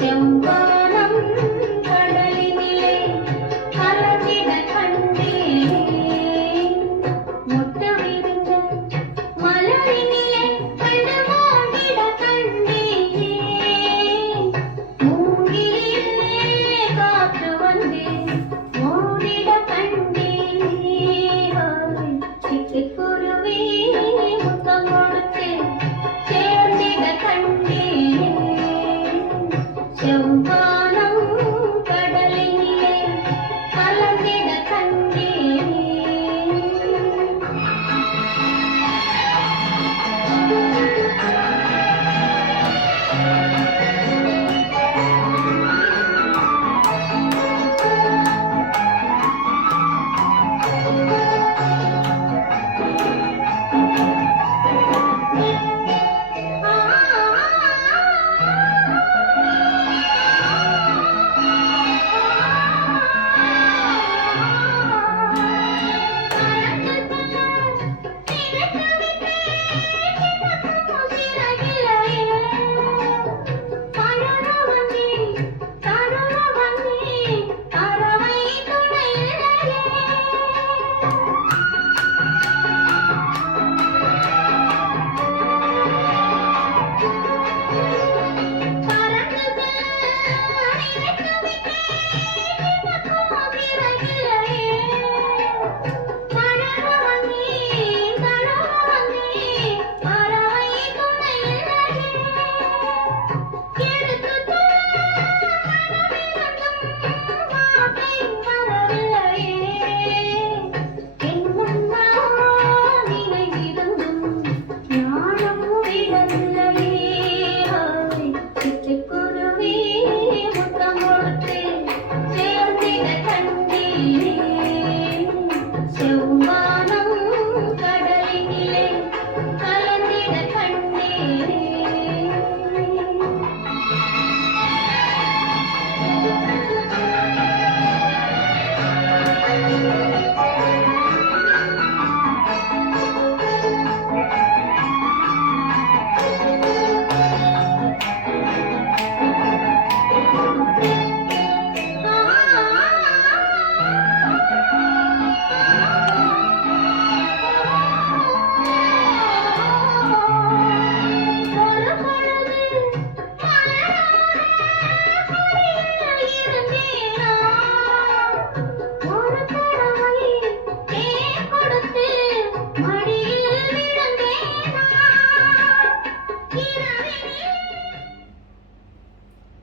செம்பானம் கடலினிலே கலந்திட கண்டேனே. முத்து விரிந்த மலரினிலே கண்டு மூடிட கண்டேனே, மூங்கிலிலே காற்று வந்து மூடிட கண்டேனே. சிட்டுக்குருவி முத்தம் கொடுத்து சேர்ந்திட கண்டேனே, செவ்வானம் கடலினிலே கலந்திட கண்டேனே.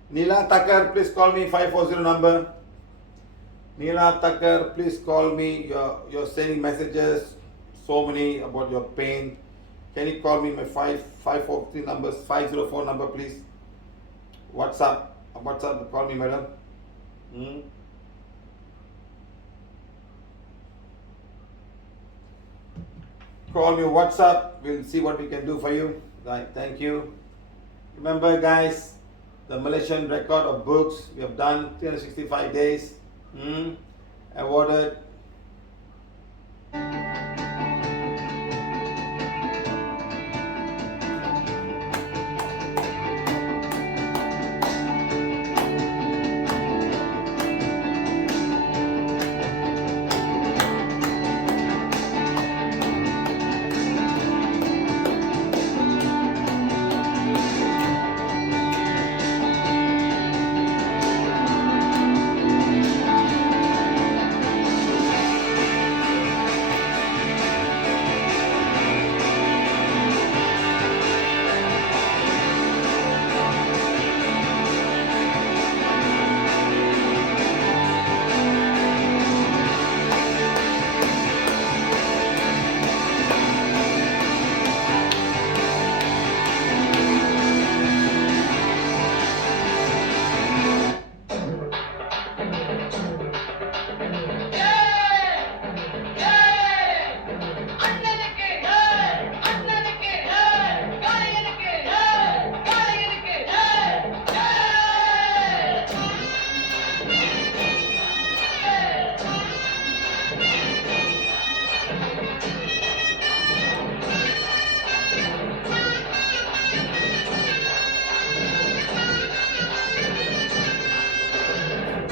Neela Thakkar, please call me 540 number. Neela Thakkar, please call me. You're sending messages, so many about your pain. Can you call me my 543 numbers, 504 number, please? WhatsApp, call me, madam. Call me WhatsApp. We'll see what we can do for you. Right, thank you. Remember, guys, the Malaysian record of books we have done 365 days. Awarded.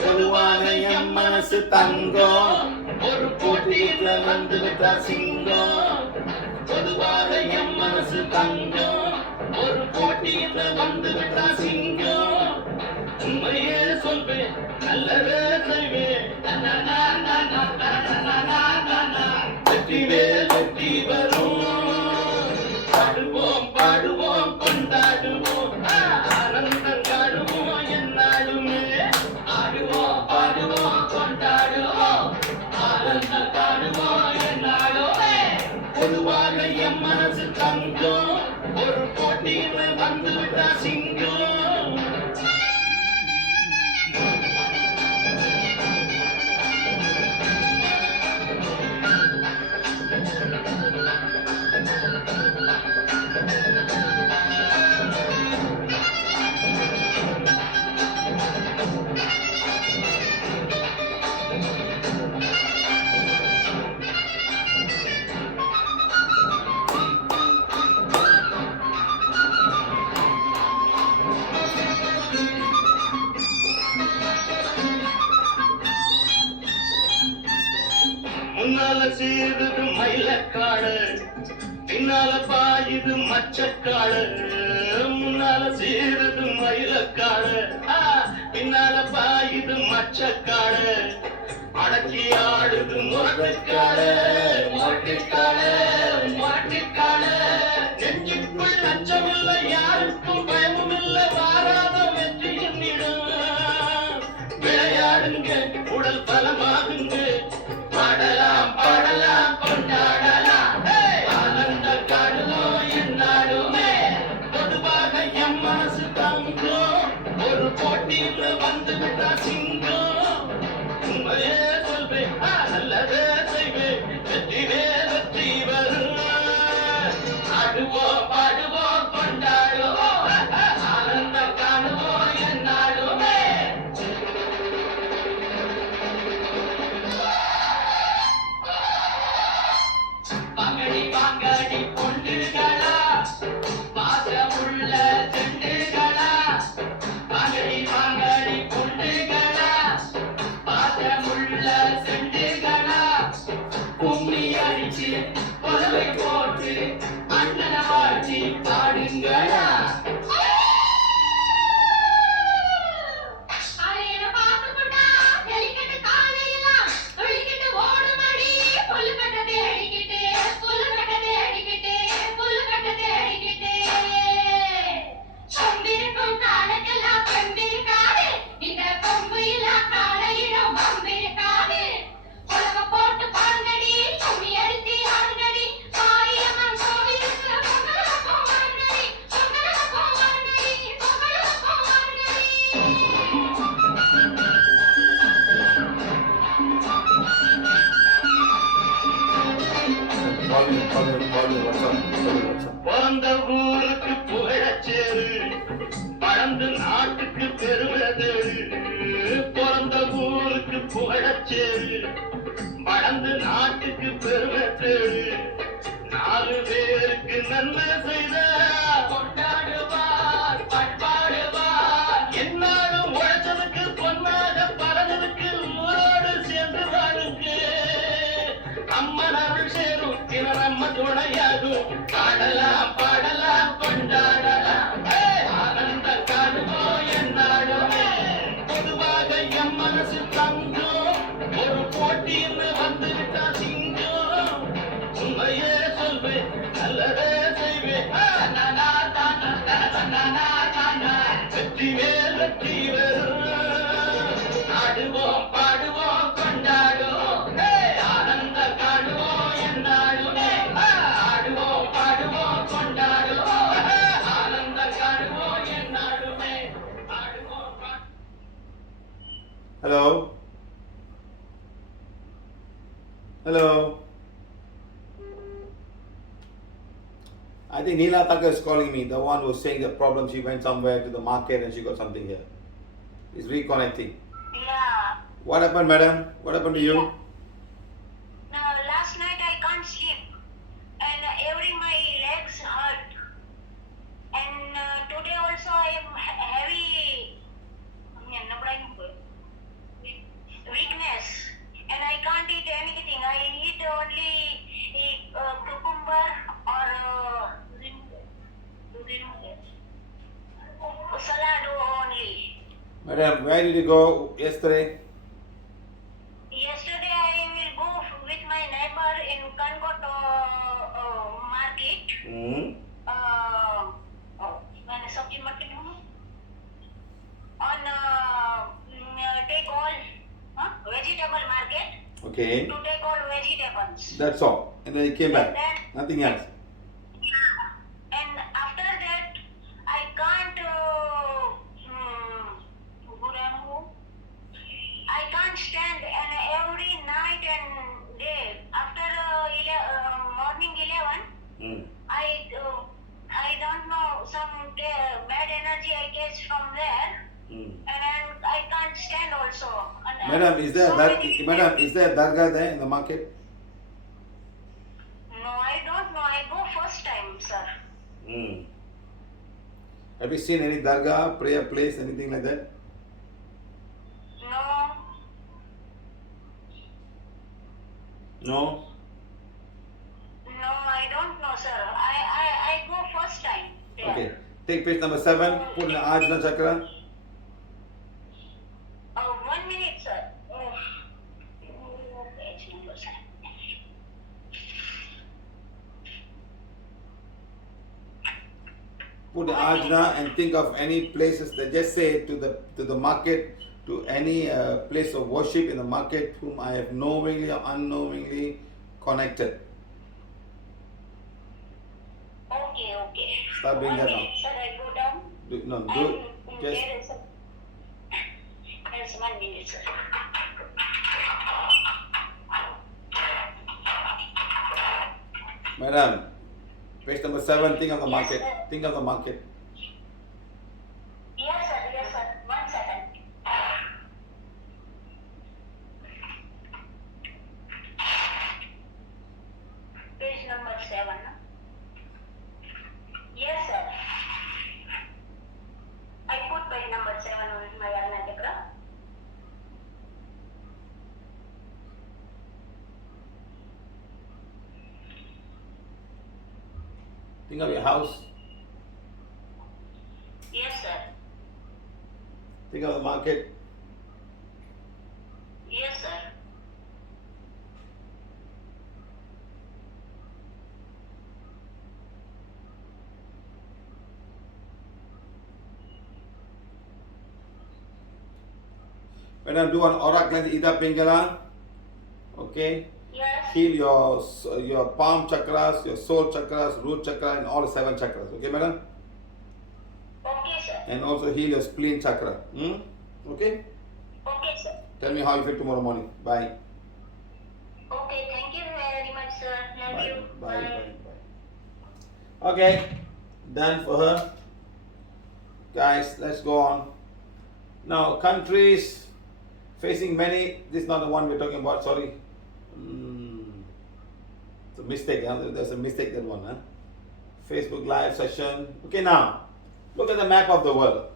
பொதுவான M மனசு தங்கம் ஒரு போட்டியில வந்து விட்டா சிங்கம். பொதுவாக M மனசு தங்கம் ஒரு போட்டியில வந்து விட்டா சிங்கம். உண்மையே சொல்வேன், நல்லதே செய்வேன். வெற்றிவே வெற்றி வரும். பாடுவோம் பாடுவோம் கொண்டாடுவோம், ஆனந்தம் காடுவோம் என்னாலுமே. ஆடுவோம் பாடுவோம் கொண்டாடுவோம், ஆனந்தம் காடுவோம் என்னாலுமே. பொதுவாக எம் மனசு தங்கம் ஒரு போட்டியில் வந்து விட்டா சிங்கம். முன்னால சீருது மயிலக்காடு, பின்னால பாயுது மச்சக்காடு. முன்னால சீருது மயிலக்காடு, பின்னால பாயுது மச்சக்காடு. அடக்கி ஆடுது முரட்டுக்காடு, முரட்டுக்காடு, முரட்டுக்காடு. நெஞ்சுக்குள் அச்சமில்லை, யாருக்கும் பயமும் இல்லை, வாராத வெற்றி என்னிடம். விளையாடுங்க, உடல் பலமாகுங்க, பாடலாம் பாடலாம் கொண்டாடலாம், ஆனந்த காடுவோம் என்னாலுமே. பொதுவாக எம் மனசு தங்கம் ஒரு போட்டியில் வந்து விட்டா சிங்கம். உண்மையே சொல்வேன், நல்லதே செய்வேன், வெற்றிவே வெற்றி வரும். ஆடுவோம் பாடுவோம் கொண்டாடுவோம், ஆனந்த காணுவோம் என்னாலுமே. புகழச்சேரு வளர்ந்து நாட்டுக்கு பெருமை தேடு 4 பேருக்கு நன்மை செய்த கொண்டாடுவார் பண்பாடுவார் என்னாலும் உழைச்சதுக்கு பொன்னாக பலனதுக்கு ஊரோடு சேர்ந்து வாழுங்க அம்மன் அருள் சேரும் சில நம்ம துணையாகும் பாடலாம் பாடலாம் கொண்டாடலாம் ஆனந்த காணுவோம் என்னாடுமே பொதுவாக எம் மனசு தங்கும் ஒரு போட்டின்னு வந்துவிட்டா சிங்கம் உண்மையே சொல்வேன் நல்லதே செய்வேன் வெற்றி மேல் வெற்றி வரும் ஆடுவோம் பாடுவோம் கொண்டாடுவோம் ஆனந்த காணுவோம் என்னாடுமே ஆடுவோம் பாடுவோம் கொண்டாடுவோம் ஆனந்த காணுவோம் என்னாடுமே ஆடுவோம் Hello? Hello? I think Neela Thakkar is calling me, the one who was saying the problem. She went somewhere to the market and she got something here. He's reconnecting. Yeah. What happened, madam? What happened to you? No, last night I can't sleep, and every my legs hurt, and today also I am heavy weakness, and I can't eat anything. I eat only cucumber or salad only. Madam, where did you go yesterday? Yesterday I will go with my neighbor in Kangot market. Hmm. When sabji market on take all vegetable market Okay. to take all vegetables. That's all. And then you came back. And then, Nothing else. yeah. And after that I can't I can't stand, and every night and day after morning 11 Hmm. I don't know, some bad energy I get from there, Hmm. and I can't stand also. And, Madam, is there so that? many- Madam, is there a dargah there in the market? No, I don't know. I go first time, sir. Hmm. Have you seen any dargah, prayer place, anything like that? No, No. no, I don't know, sir. I go first time there. Okay. Take page number 7. Put in the Ajna Chakra. 1 minute, sir. Page number 7. Put the Ajna and think of any places that just say to the market, to any place of worship in the market whom I have knowingly or unknowingly connected. Okay. Start doing that now. Sir, I go down. No, And do just there is a, there's 1 minute, sir. Madam, page number 7, think of the Yes, market. sir. Think of the market. Yes, sir. 1 second. Page number 7. No? Yes, sir. I put page number 7 on my Arnataka. Think of your house. Yes, sir. Think of the market. Yes, sir. Madam, do an aura cleanse, Ida Pingala. Okay. Yes. Heal your palm chakras, your soul chakras, root chakra, and all 7 chakras. Okay, madam? Okay, sir. And also heal your spleen chakra. Okay? Okay, sir. Tell me how you feel tomorrow morning. Bye. Okay, thank you very much, sir. Love Bye. you. Bye. Okay, done for her. Guys, let's go on. Now, countries facing many. This is not the one we're talking about. Sorry, it's a mistake. Huh? There's a mistake, that one. Huh? Facebook live session. Okay, now look at the map of the world.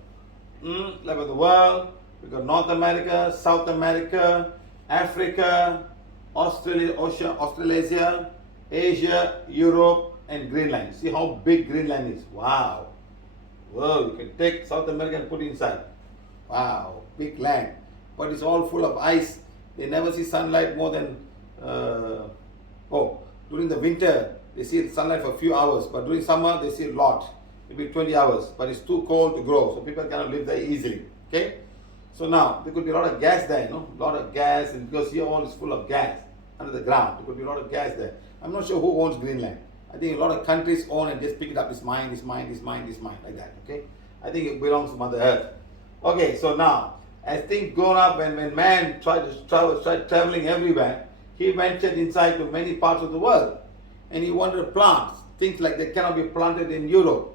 Map of the world. We got North America, South America, Africa, Australasia, Asia, Europe, and Greenland. See how big Greenland is. Wow. Whoa, you can take South America and put inside. Wow, big land. But it's all full of ice. They never see sunlight more than, during the winter, they see sunlight for a few hours. But during summer, they see a lot, maybe 20 hours. But it's too cold to grow, so people cannot live there easily. Okay? So now, there could be a lot of gas there, a lot of gas, and because here all is full of gas under the ground. There could be a lot of gas there. I'm not sure who owns Greenland. I think a lot of countries own and just pick it up. It's mine, it's mine, it's mine, it's mine, like that. Okay? I think it belongs to Mother Earth. Okay, so now, as things grown up, when man tried traveling everywhere, he ventured inside to many parts of the world. And he wanted to plant things like that cannot be planted in Europe.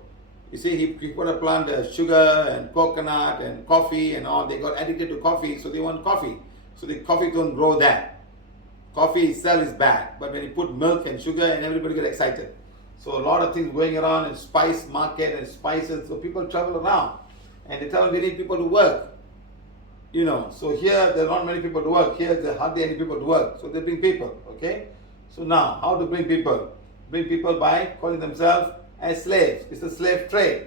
You see, he put a plant sugar and coconut and coffee and all. They got addicted to coffee, so they want coffee. So the coffee don't grow there. Coffee itself is bad, but when you put milk and sugar, and everybody get excited. So a lot of things going around in spice market and spices. So people travel around, and they tell they need people to work. So here there are not many people to work. Here there are hardly any people to work. So they bring people. Okay. So now, how to bring people? Bring people by calling themselves as slaves. It's a slave trade.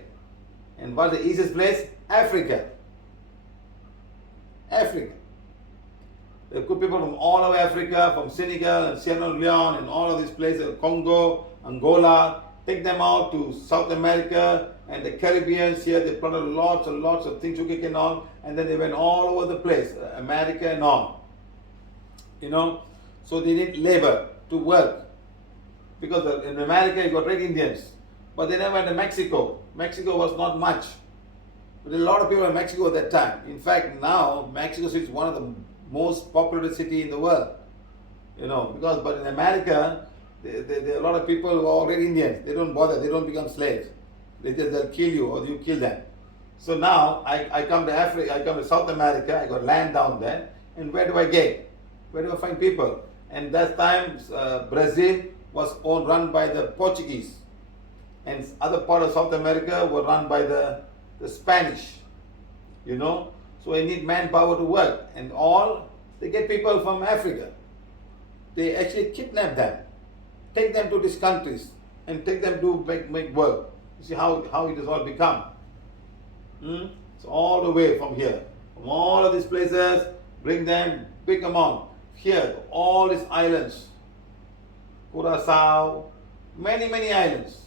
And what's the easiest place? Africa. Africa. There are good people from all over Africa, from Senegal and Sierra Leone and all of these places, Congo, Angola. Take them out to South America and the Caribbeans. Here they planted lots and lots of things, sugarcane and all, and then they went all over the place, America and all. So they need labor to work. Because in America you got red Indians, but they never went to Mexico. Mexico was not much. But there are a lot of people in Mexico at that time. In fact, now Mexico City is one of the most popular city in the world. But in America, there are a lot of people who are already Indians. They don't bother. They don't become slaves. They'll kill you or you kill them. So now I come to Africa. I come to South America. I got land down there. And where do I get? Where do I find people? And that time Brazil was run by the Portuguese. And other part of South America were run by the Spanish. So I need manpower to work. And they get people from Africa. They actually kidnap them. Take them to these countries and take them to make work. You see how it has all become. So all the way from here, from all of these places, bring them big amount. Here, all these islands, Curacao, many islands,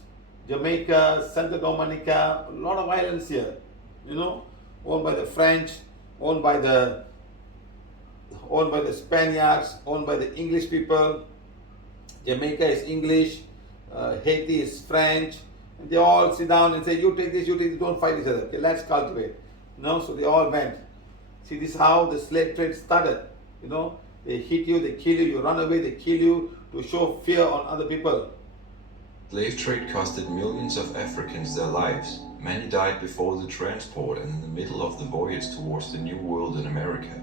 Jamaica, Santa Dominica, a lot of islands here, owned by the French, owned by the Spaniards, owned by the English people. Jamaica is English, Haiti is French, and they all sit down and say, you take this, don't fight each other. Okay, let's cultivate. So they all went. See, this is how the slave trade started. They hit you, they kill you, you run away, they kill you to show fear on other people. Slave trade costed millions of Africans their lives. Many died before the transport and in the middle of the voyage towards the New World in America.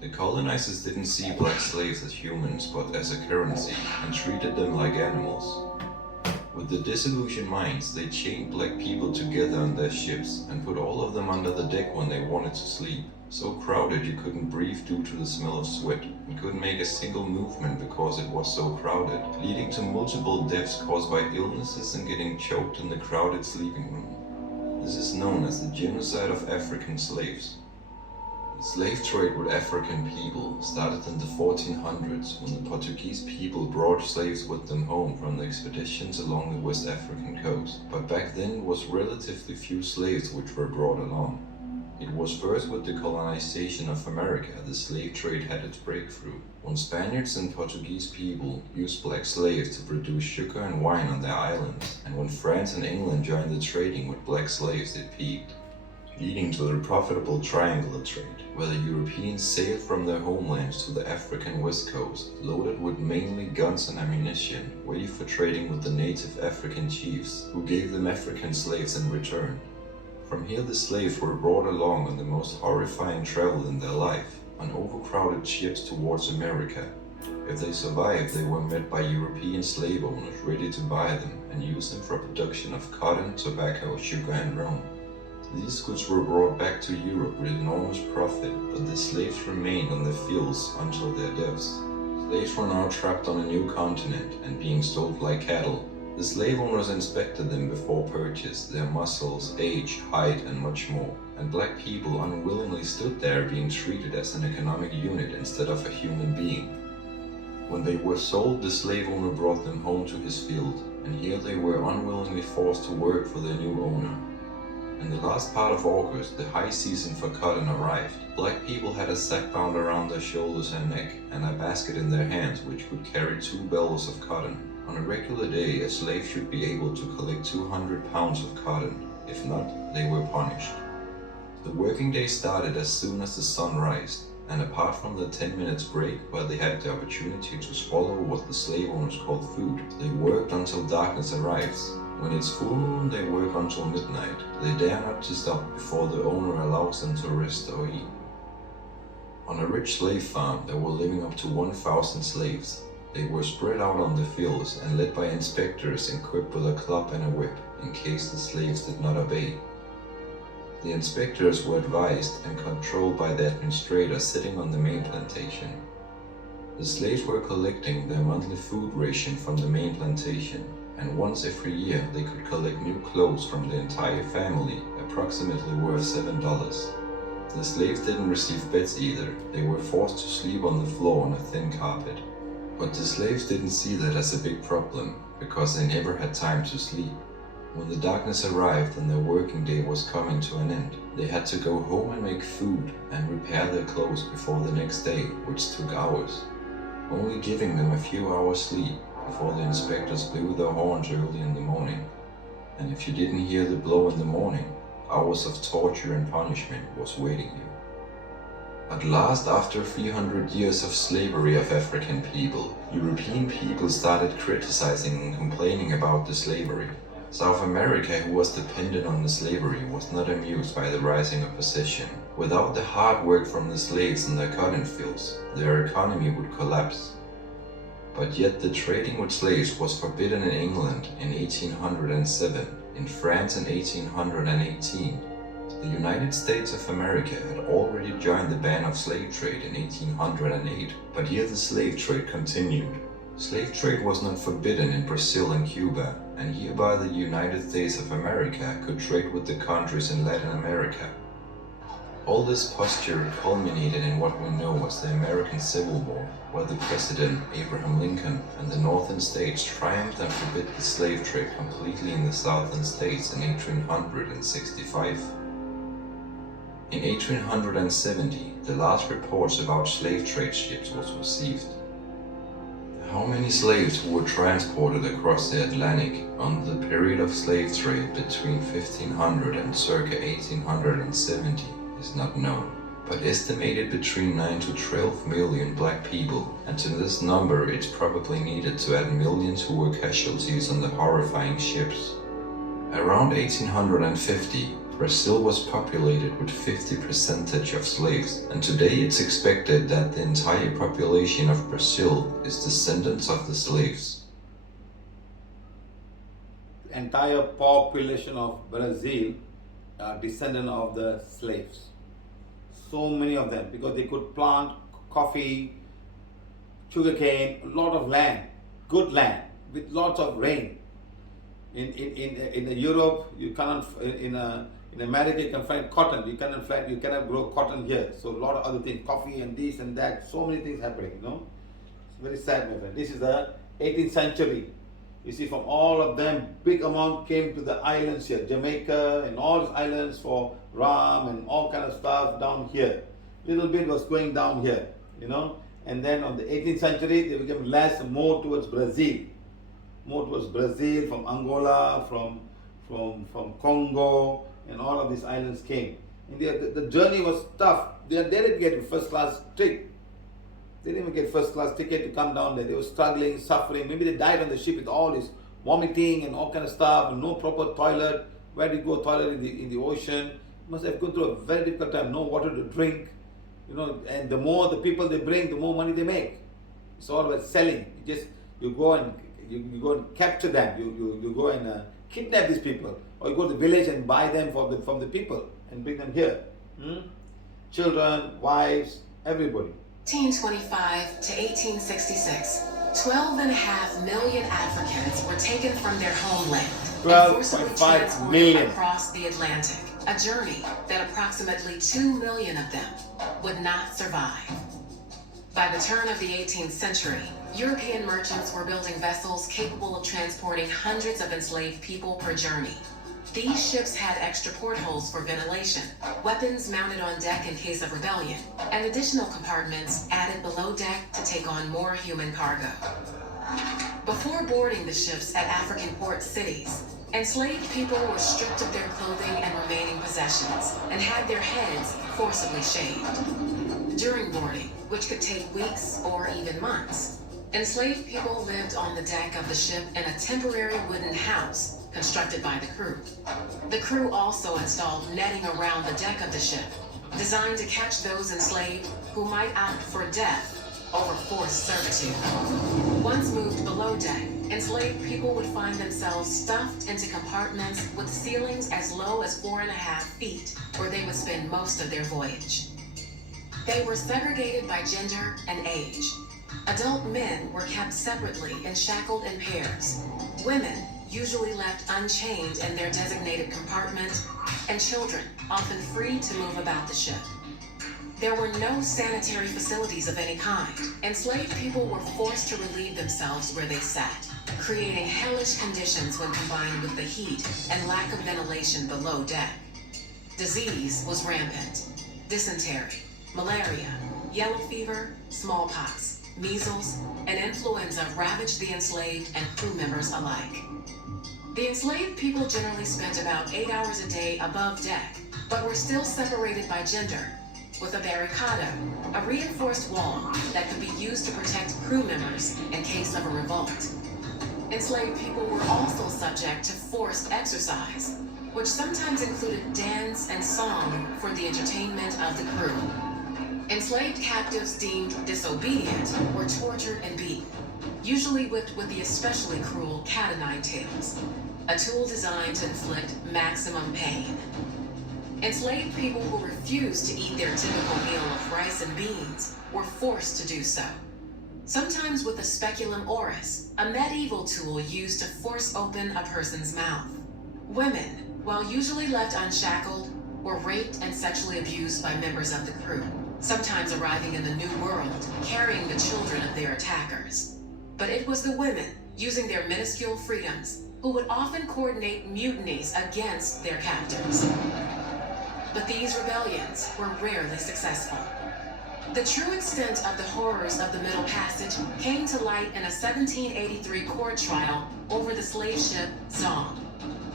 The colonizers didn't see black slaves as humans, but as a currency, and treated them like animals. With the disillusioned minds, they chained black people together on their ships and put all of them under the deck when they wanted to sleep. So crowded you couldn't breathe due to the smell of sweat, and couldn't make a single movement because it was so crowded, leading to multiple deaths caused by illnesses and getting choked in the crowded sleeping room. This is known as the genocide of African slaves. The slave trade with African people started in the 1400s when the Portuguese people brought slaves with them home from the expeditions along the West African coast. But back then it was relatively few slaves which were brought along. It was first with the colonization of America the slave trade had its breakthrough, when Spaniards and Portuguese people used black slaves to produce sugar and wine on their islands, and when France and England joined the trading with black slaves it peaked, leading to the profitable triangular trade, where the Europeans sailed from their homelands to the African west coast, loaded with mainly guns and ammunition, ready for trading with the native African chiefs, who gave them African slaves in return. From here the slaves were brought along on the most horrifying travel in their life, on overcrowded ships towards America. If they survived, they were met by European slave owners ready to buy them and use them for production of cotton, tobacco, sugar, and rum. These goods were brought back to Europe with enormous profit, but the slaves remained on the fields until their deaths. Slaves were now trapped on a new continent and being sold like cattle. The slave owners inspected them before purchase, their muscles, age, height, and much more, and black people unwillingly stood there being treated as an economic unit instead of a human being. When they were sold, the slave owner brought them home to his field, and here they were unwillingly forced to work for their new owner. In the last part of August, the high season for cotton arrived. Black people had a sack bound around their shoulders and neck, and a basket in their hands which could carry 2 bales of cotton. On a regular day, a slave should be able to collect 200 pounds of cotton. If not, they were punished. The working day started as soon as the sun rose, and apart from the 10 minutes break where they had the opportunity to swallow what the slave owners called food, they worked until darkness arrives. When it's full moon, they work until midnight. They dare not to stop before the owner allows them to rest or eat. On a rich slave farm, there were living up to 1,000 slaves. They were spread out on the fields and led by inspectors equipped with a club and a whip in case the slaves did not obey. The inspectors were advised and controlled by the administrator sitting on the main plantation. The slaves were collecting their monthly food ration from the main plantation, and once every year they could collect new clothes from the entire family, approximately worth $7. The slaves didn't receive beds either. They were forced to sleep on the floor on a thin carpet. But the slaves didn't see that as a big problem, because they never had time to sleep. When the darkness arrived and their working day was coming to an end, they had to go home and make food and repair their clothes before the next day, which took hours, only giving them a few hours sleep before the inspectors blew their horns early in the morning. And if you didn't hear the blow in the morning, hours of torture and punishment was waiting you. At last, after 300 years of slavery of African people, European people started criticizing and complaining about the slavery. South America, who was dependent on the slavery, was not amused by the rising opposition. Without the hard work from the slaves in their cotton fields, their economy would collapse. But yet the trading with slaves was forbidden in England in 1807, in France in 1818. The United States of America had already joined the ban of slave trade in 1808, but here the slave trade continued. Slave trade was not forbidden in Brazil and Cuba, and hereby the United States of America could trade with the countries in Latin America. All this posture culminated in what we know as the American Civil War, where the President, Abraham Lincoln, and the northern states triumphed and forbid the slave trade completely in the southern states in 1865. In 1870, the last reports about slave trade ships was received. How many slaves who were transported across the Atlantic under the period of slave trade between 1500 and circa 1870 is not known, but estimated between 9 to 12 million black people, and to this number it's probably needed to add millions who were casualties on the horrifying ships. Around 1850, Brazil was populated with 50% of slaves, and today it's expected that the entire population of Brazil is descendants of the slaves. The entire population of Brazil are descendant of the slaves. So many of them, because they could plant coffee, sugarcane, a lot of land, good land, with lots of rain. In Europe, you cannot, in America you can find cotton, you cannot grow cotton here. So a lot of other things, coffee and this and that, so many things happening, you know. It's very sad, my friend. This is the 18th century. You see, from all of them, big amount came to the islands here, Jamaica and all these islands for rum and all kind of stuff down here. Little bit was going down here, you know. And then on the 18th century, they became less and more towards Brazil. More towards Brazil, from Angola, from Congo, and all of these islands came. And the journey was tough. They didn't get a first class ticket. They didn't even get first class ticket to come down there. They were struggling, suffering. Maybe they died on the ship with all this vomiting and all kind of stuff, and no proper toilet. Where do you go toilet in the ocean? Must have gone through a very difficult time. No water to drink. and the more the people they bring, the more money they make. It's all about selling. You go and capture them. You go and kidnap these people, or you go to the village and buy them from the people and bring them here. Children, wives, everybody. 1825 to 1866, 12.5 million Africans were taken from their homeland and forcibly 12.5 transported million. across the Atlantic, a journey that approximately 2 million of them would not survive. By the turn of the 18th century, European merchants were building vessels capable of transporting hundreds of enslaved people per journey. These ships had extra portholes for ventilation, weapons mounted on deck in case of rebellion, and additional compartments added below deck to take on more human cargo. Before boarding the ships at African port cities, enslaved people were stripped of their clothing and remaining possessions and had their heads forcibly shaved. During boarding, which could take weeks or even months, enslaved people lived on the deck of the ship in a temporary wooden house constructed by the crew. The crew also installed netting around the deck of the ship, designed to catch those enslaved who might opt for death over forced servitude. Once moved below deck, enslaved people would find themselves stuffed into compartments with ceilings as low as 4.5 feet, where they would spend most of their voyage. They were segregated by gender and age. Adult men were kept separately and shackled in pairs. Women usually left unchained in their designated compartment, and children often free to move about the ship. There were no sanitary facilities of any kind. Enslaved people were forced to relieve themselves where they sat, creating hellish conditions when combined with the heat and lack of ventilation below deck. Disease was rampant. Dysentery, malaria, yellow fever, smallpox, measles, and influenza ravaged the enslaved and crew members alike. The enslaved people generally spent about 8 hours a day above deck, but were still separated by gender, with a barricado, a reinforced wall that could be used to protect crew members in case of a revolt. Enslaved people were also subject to forced exercise, which sometimes included dance and song for the entertainment of the crew. Enslaved captives deemed disobedient were tortured and beaten, usually whipped with the especially cruel cat-o'-nine-tails, a tool designed to inflict maximum pain. Enslaved people who refused to eat their typical meal of rice and beans were forced to do so, sometimes with a speculum oris, a medieval tool used to force open a person's mouth. Women, while usually left unshackled, were raped and sexually abused by members of the crew, sometimes arriving in the New World, carrying the children of their attackers. But it was the women, using their minuscule freedoms, who would often coordinate mutinies against their captors. But these rebellions were rarely successful. The true extent of the horrors of the Middle Passage came to light in a 1783 court trial over the slave ship Zong.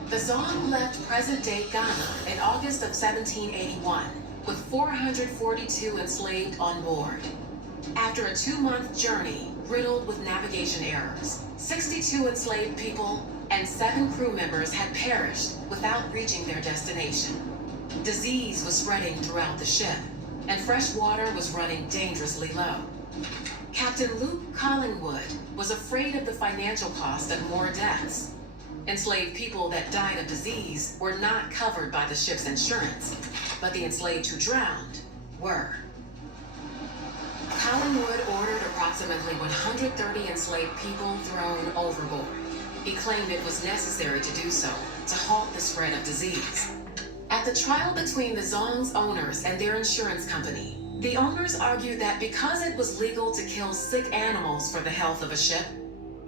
The Zong left present-day Ghana in August of 1781 with 442 enslaved on board. After a 2-month journey riddled with navigation errors, 62 enslaved people and 7 crew members had perished without reaching their destination. Disease was spreading throughout the ship, and fresh water was running dangerously low. Captain Luke Collingwood was afraid of the financial cost of more deaths. Enslaved people that died of disease were not covered by the ship's insurance, but the enslaved who drowned were. Collingwood ordered approximately 130 enslaved people thrown overboard. He claimed it was necessary to do so to halt the spread of disease. At the trial between the Zong's owners and their insurance company, the owners argued that because it was legal to kill sick animals for the health of a ship,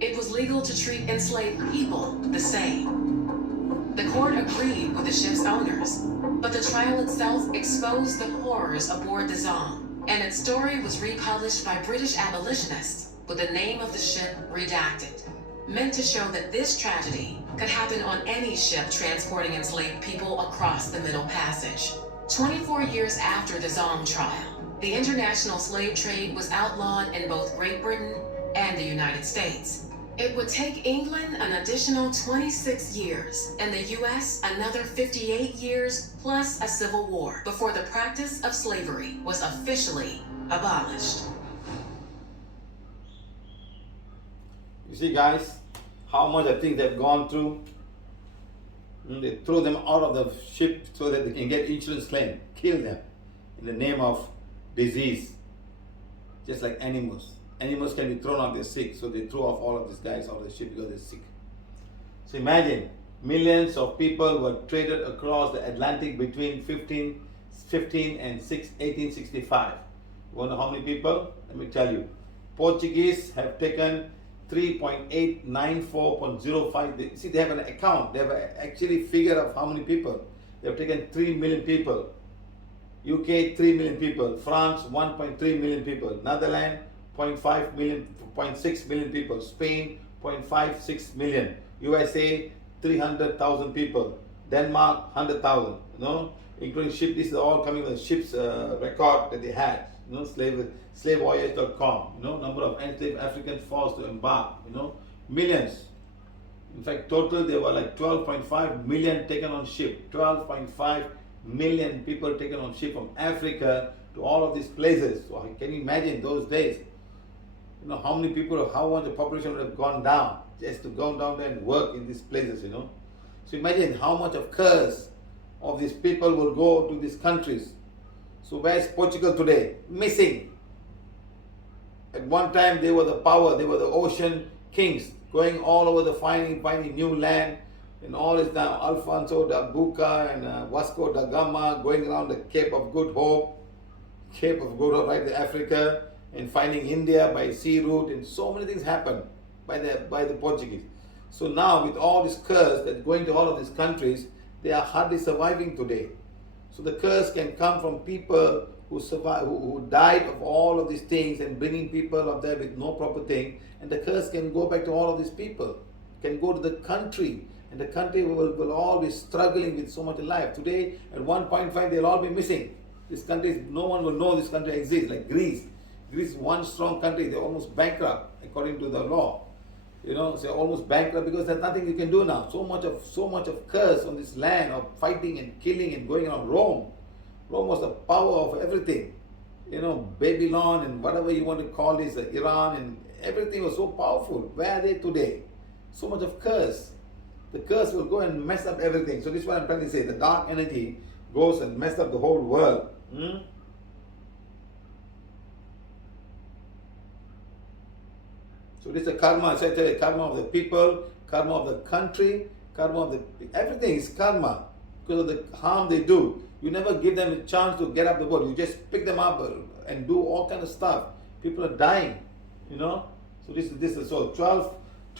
it was legal to treat enslaved people the same. The court agreed with the ship's owners, but the trial itself exposed the horrors aboard the Zong, and its story was republished by British abolitionists with the name of the ship redacted, meant to show that this tragedy could happen on any ship transporting enslaved people across the Middle Passage. 24 years after the Zong trial, the international slave trade was outlawed in both Great Britain and the United States. It would take England an additional 26 years, and the US another 58 years plus a civil war before the practice of slavery was officially abolished. You see, guys, how much I think they've gone through. They throw them out of the ship so that they can get insurance claim. Kill them in the name of disease. Just like animals. Animals can be thrown out, they're sick. So they throw off all of these guys out of the ship because they're sick. So imagine, millions of people were traded across the Atlantic between 15 and 1865. You want to know how many people? Let me tell you. Portuguese have taken 3.894.05. See, they have an account. They have actually figure of how many people. They have taken 3 million people. UK 3 million people. France 1.3 million people. Netherlands 0.5 million, 0.6 million people. Spain 0.56 million. USA 300,000 people. Denmark 100,000. You know, including ship. This is all coming with the ship's record that they had. You know, slavevoyage.com, you know, number of enslaved Africans forced to embark, you know, millions. In fact, total there were like 12.5 million taken on ship. 12.5 million people taken on ship from Africa to all of these places. So can you imagine those days? You know, how many people, how much the population would have gone down just to go down there and work in these places, you know. So imagine how much of curse of these people will go to these countries. So where's Portugal today? Missing. At one time they were the power, they were the ocean kings, going all over the finding new land, and all is now Alfonso da Buca and Vasco da Gama going around the Cape of Good Hope, right to Africa, and finding India by sea route, and so many things happened by the Portuguese. So now with all this curse that's going to all of these countries, they are hardly surviving today. So the curse can come from people who survive, who died of all of these things, and bringing people up there with no proper thing. And the curse can go back to all of these people, can go to the country, and the country will all be struggling with so much life. Today, at 1.5, they'll all be missing. This country, no one will know this country exists. Like Greece. Greece is one strong country. They're almost bankrupt according to the law. You know, they're almost bankrupt because there's nothing you can do now. So much of curse on this land of fighting and killing and going on. Rome was the power of everything. You know, Babylon and whatever you want to call this, Iran, and everything was so powerful. Where are they today? So much of curse. The curse will go and mess up everything. So this is what I'm trying to say. The dark energy goes and messes up the whole world. So this is the karma. I said the karma of the people, karma of the country, karma of everything is karma because of the harm they do. You never give them a chance to get up the boat. You just pick them up and do all kind of stuff. People are dying, you know. So this is so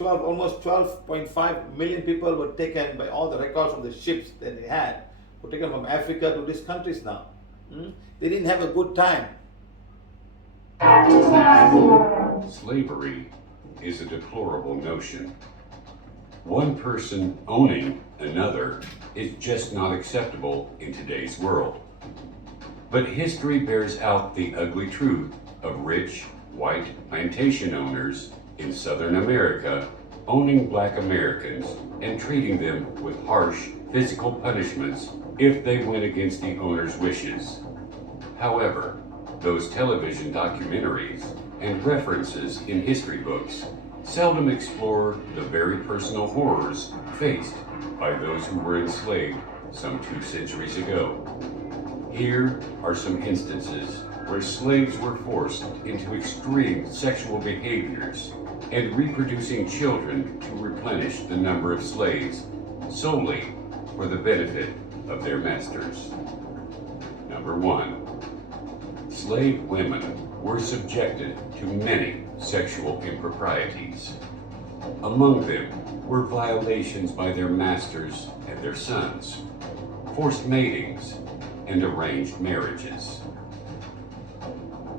almost 12.5 million people were taken by all the records from the ships that they had, were taken from Africa to these countries now. They didn't have a good time. Slavery is a deplorable notion. One person owning another is just not acceptable in today's world. But history bears out the ugly truth of rich, white plantation owners in Southern America owning black Americans and treating them with harsh physical punishments if they went against the owner's wishes. However, those television documentaries and references in history books seldom explore the very personal horrors faced by those who were enslaved some 2 centuries ago. Here are some instances where slaves were forced into extreme sexual behaviors and reproducing children to replenish the number of slaves solely for the benefit of their masters. Number 1. Slave women were subjected to many sexual improprieties. Among them were violations by their masters and their sons, forced matings, and arranged marriages.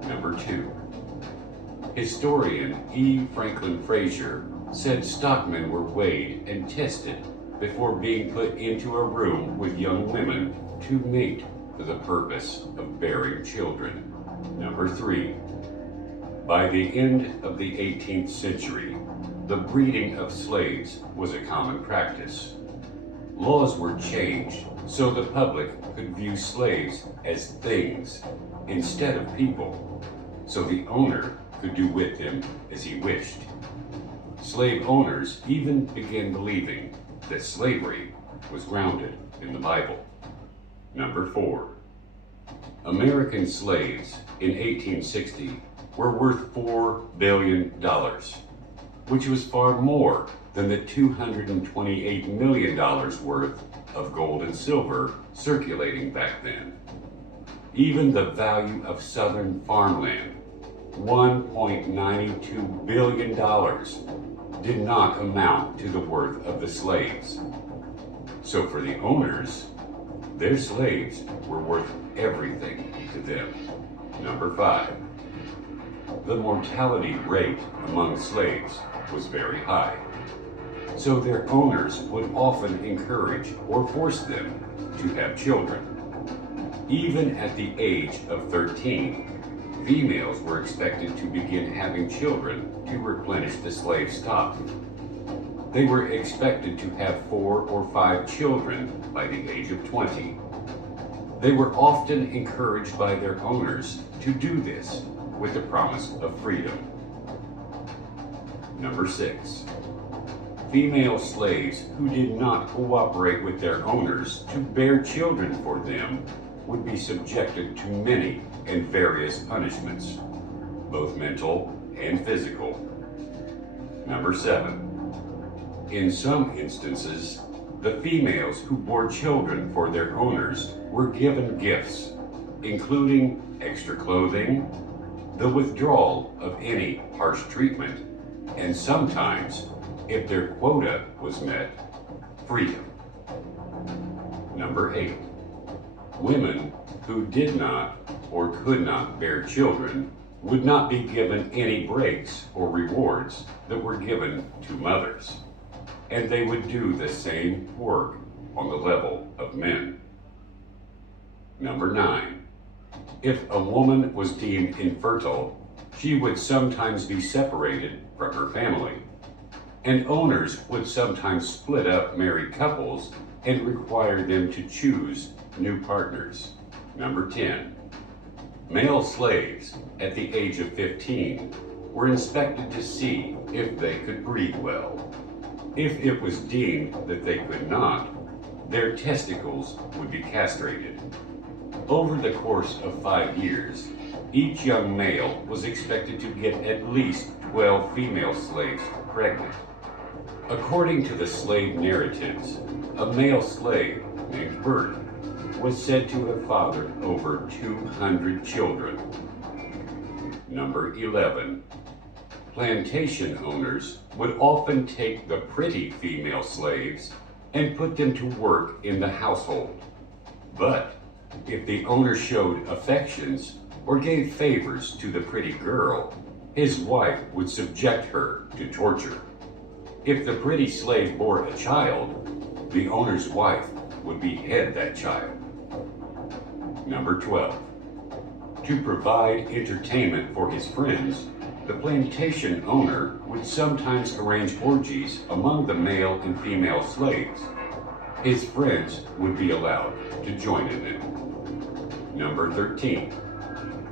Number 2. Historian E. Franklin Frazier said stockmen were weighed and tested before being put into a room with young women to mate for the purpose of bearing children. Number 3. By the end of the 18th century, the breeding of slaves was a common practice. Laws were changed so the public could view slaves as things instead of people, so the owner could do with them as he wished. Slave owners even began believing that slavery was grounded in the Bible. Number 4. American slaves in 1860 were worth $4 billion, which was far more than the $228 million worth of gold and silver circulating back then. Even the value of southern farmland, $1.92 billion, did not amount to the worth of the slaves. So for the owners, their slaves were worth everything to them. Number 5. The mortality rate among slaves was very high, so their owners would often encourage or force them to have children. Even at the age of 13, females were expected to begin having children to replenish the slave stock. They were expected to have 4 or 5 children by the age of 20. They were often encouraged by their owners to do this with the promise of freedom. Number 6. Female slaves who did not cooperate with their owners to bear children for them would be subjected to many and various punishments, both mental and physical. Number 7. In some instances, the females who bore children for their owners were given gifts, including extra clothing, the withdrawal of any harsh treatment, and sometimes, if their quota was met, freedom. Number 8. Women who did not or could not bear children would not be given any breaks or rewards that were given to mothers, and they would do the same work on the level of men. Number 9. If a woman was deemed infertile, she would sometimes be separated from her family, and owners would sometimes split up married couples and require them to choose new partners. Number 10. Male slaves at the age of 15 were inspected to see if they could breed well. If it was deemed that they could not, their testicles would be castrated. Over the course of 5 years, each young male was expected to get at least 12 female slaves pregnant. According to the slave narratives, a male slave named Bert was said to have fathered over 200 children. Number 11. Plantation owners would often take the pretty female slaves and put them to work in the household. But if the owner showed affections or gave favors to the pretty girl, his wife would subject her to torture. If the pretty slave bore a child, the owner's wife would behead that child. Number 12. To provide entertainment for his friends, the plantation owner would sometimes arrange orgies among the male and female slaves. His friends would be allowed to join in them. Number 13.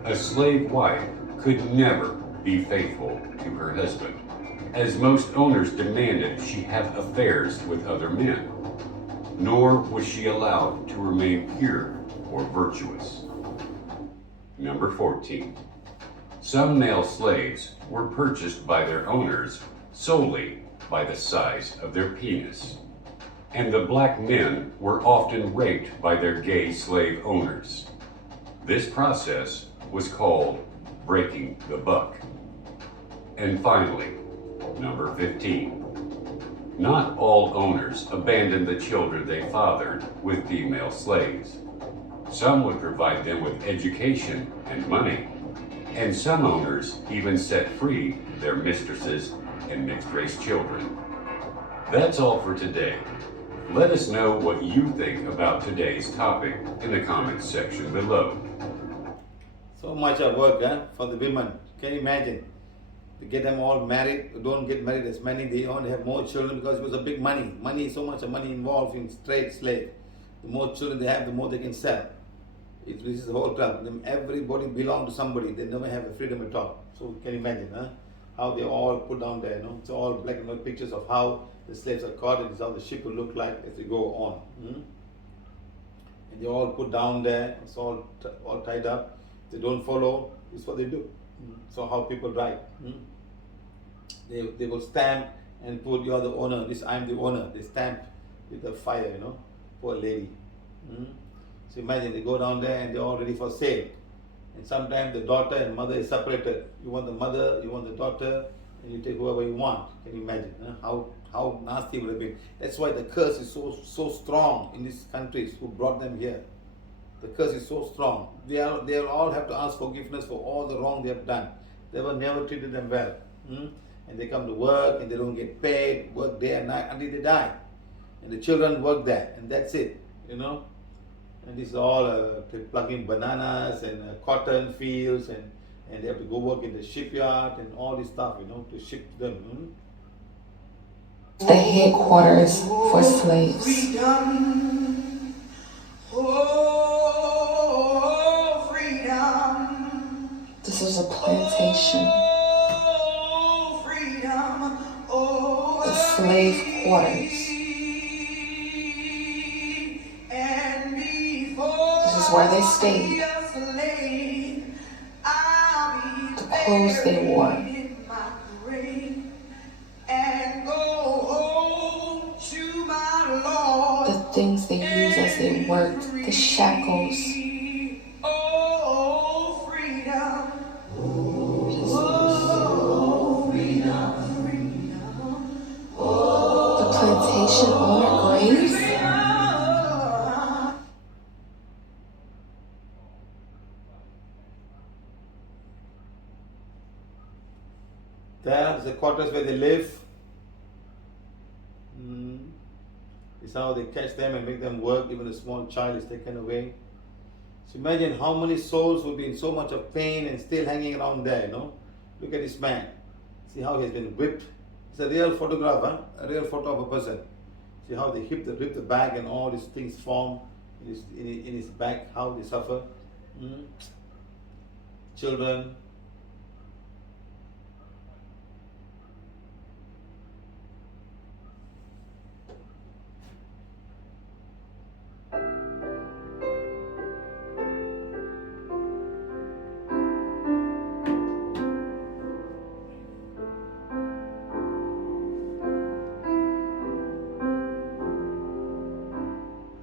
A slave wife could never be faithful to her husband, as most owners demanded she have affairs with other men, nor was she allowed to remain pure or virtuous. Number 14. Some male slaves were purchased by their owners solely by the size of their penis, and the black men were often raped by their gay slave owners. This process was called breaking the buck. And finally, number 15. Not all owners abandoned the children they fathered with female slaves. Some would provide them with education and money, and some owners even set free their mistresses and mixed-race children. That's all for today. Let us know what you think about today's topic in the comments section below. So much of work for the women. Can you imagine? to get them all married. Who don't get married as many, they only have more children because it was a big money. Money, so much of money involved in trade slave. The more children they have, the more they can sell. This is the whole trouble. Everybody belong to somebody. They never have a freedom at all. So can you imagine, huh? How they all put down there, you know? It's all black and white pictures of how the slaves are caught. It is how the ship will look like as they go on. And they all put down there. It's all tied up. They don't follow. It's what they do. So how people write. They will stamp and put, you are the owner. This, I'm the owner. They stamp with the fire, you know. Poor lady. So imagine they go down there and they're all ready for sale. And sometimes the daughter and mother is separated. You want the mother, you want the daughter, and you take whoever you want. Can you imagine how nasty it would have been? That's why the curse is so strong in these countries who brought them here. The curse is so strong. They'll all have to ask forgiveness for all the wrong they have done. They were never treated them well. And they come to work and they don't get paid, work day and night until they die. And the children work there, and that's it, you know. And this is all plucking bananas and cotton fields, and they have to go work in the shipyard and all this stuff, you know, to ship to them. The headquarters for slaves. Freedom. Oh, freedom. This is a plantation. Oh, freedom. Oh, The slave quarters. This is where they stayed. The clothes they wore. The things they used as they worked. The shackles. The plantation owner graves. There's the quarters where they live. It's how they catch them and make them work. Even a small child is taken away. So imagine how many souls will be in so much of pain and still hanging around there, you know. Look at this man. See how he has been whipped. It's a real photograph, huh? A real photo of a person. See how they rip the back and all these things form in his back, how they suffer. Children.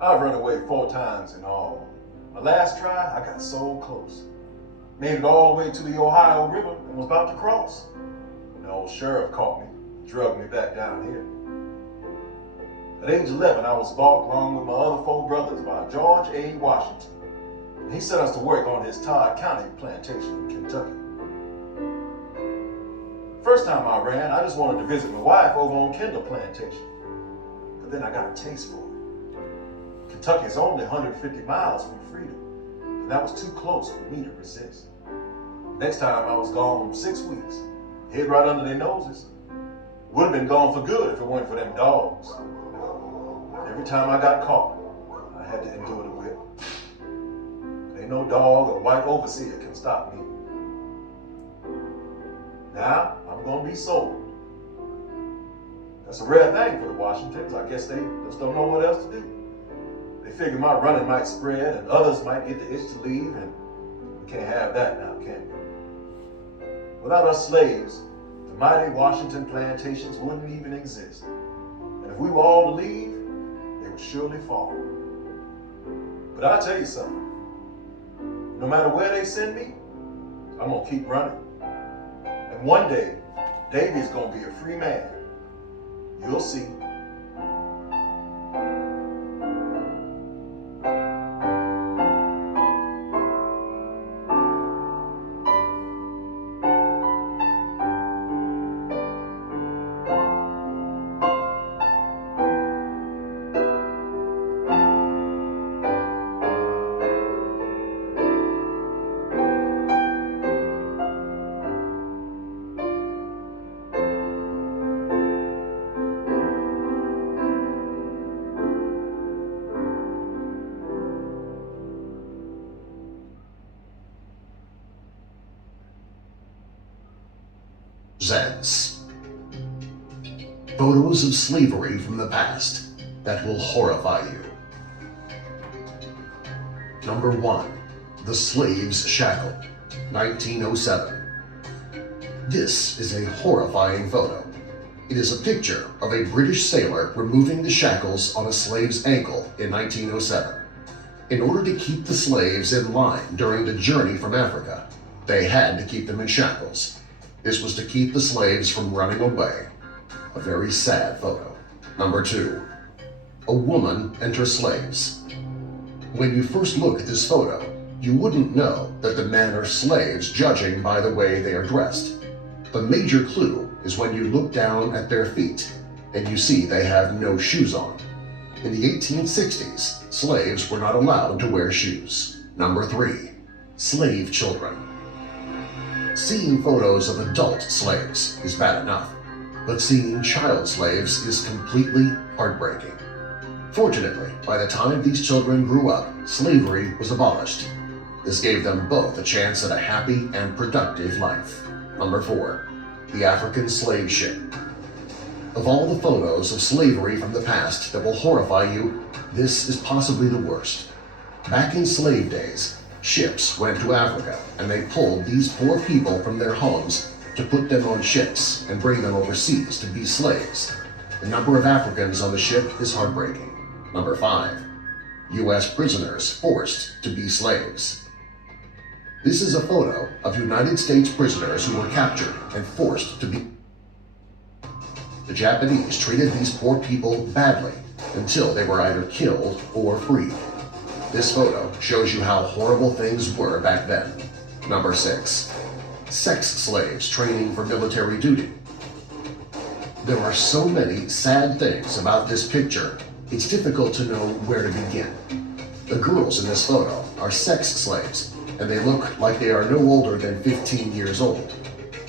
I've run away 4 times in all. My last try, I got so close. Made it all the way to the Ohio River and was about to cross. And the old sheriff caught me, drugged me back down here. At age 11, I was bought along with my other 4 brothers by George A. Washington. And he sent us to work on his Todd County plantation in Kentucky. First time I ran, I just wanted to visit my wife over on Kendall Plantation. But then I got a taste for it. Kentucky is only 150 miles from freedom, and that was too close for me to resist. Next time I was gone 6 weeks, head right under their noses. Would have been gone for good if it weren't for them dogs. Every time I got caught, I had to endure the whip. Ain't no dog or white overseer can stop me. Now, I'm gonna be sold. That's a rare thing for the Washingtons. I guess they just don't know what else to do. They figure my running might spread and others might get the itch to leave, and we can't have that now, can we? Without us slaves, the mighty Washington plantations wouldn't even exist. And if we were all to leave, they would surely fall. But I'll tell you something. No matter where they send me, I'm gonna keep running. And one day, Davy's gonna be a free man. You'll see. Zeds. Photos of slavery from the past that will horrify you. Number 1. The Slave's Shackle, 1907. This is a horrifying photo. It is a picture of a British sailor removing the shackles on a slave's ankle in 1907. In order to keep the slaves in line during the journey from Africa, they had to keep them in shackles. This was to keep the slaves from running away. A very sad photo. Number 2. A woman and her slaves. When you first look at this photo, you wouldn't know that the men are slaves judging by the way they are dressed. The major clue is when you look down at their feet and you see they have no shoes on. In the 1860s, slaves were not allowed to wear shoes. Number 3. Slave children. Seeing photos of adult slaves is bad enough, but seeing child slaves is completely heartbreaking. Fortunately, by the time these children grew up, slavery was abolished. This gave them both a chance at a happy and productive life. Number 4. The African slave ship. Of all the photos of slavery from the past that will horrify you, this is possibly the worst. Back in slave days, ships went to Africa and they pulled these poor people from their homes to put them on ships and bring them overseas to be slaves. The number of Africans on the ship is heartbreaking. Number 5. U.S. prisoners forced to be slaves. This is a photo of United States prisoners who were captured and forced to be. The Japanese treated these poor people badly until they were either killed or freed. This photo shows you how horrible things were back then. Number 6. Sex slaves training for military duty. There are so many sad things about this picture, it's difficult to know where to begin. The girls in this photo are sex slaves, and they look like they are no older than 15 years old.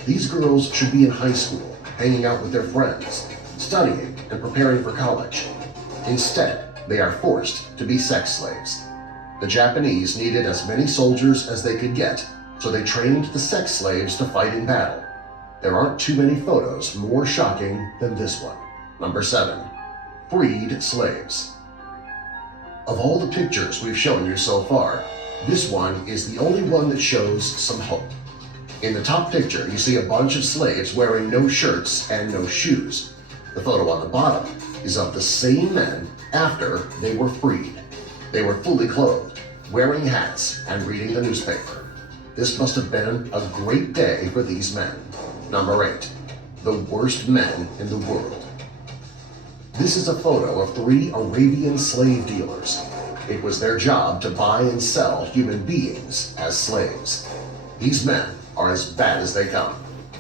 These girls should be in high school, hanging out with their friends, studying and preparing for college. Instead, they are forced to be sex slaves. The Japanese needed as many soldiers as they could get, so they trained the sex slaves to fight in battle. There aren't too many photos more shocking than this one. Number 7. Freed slaves. Of all the pictures we've shown you so far, this one is the only one that shows some hope. In the top picture, you see a bunch of slaves wearing no shirts and no shoes. The photo on the bottom is of the same men after they were freed. They were fully clothed, wearing hats, and reading the newspaper. This must have been a great day for these men. Number 8. The worst men in the world. This is a photo of 3 Arabian slave dealers. It was their job to buy and sell human beings as slaves. These men are as bad as they come.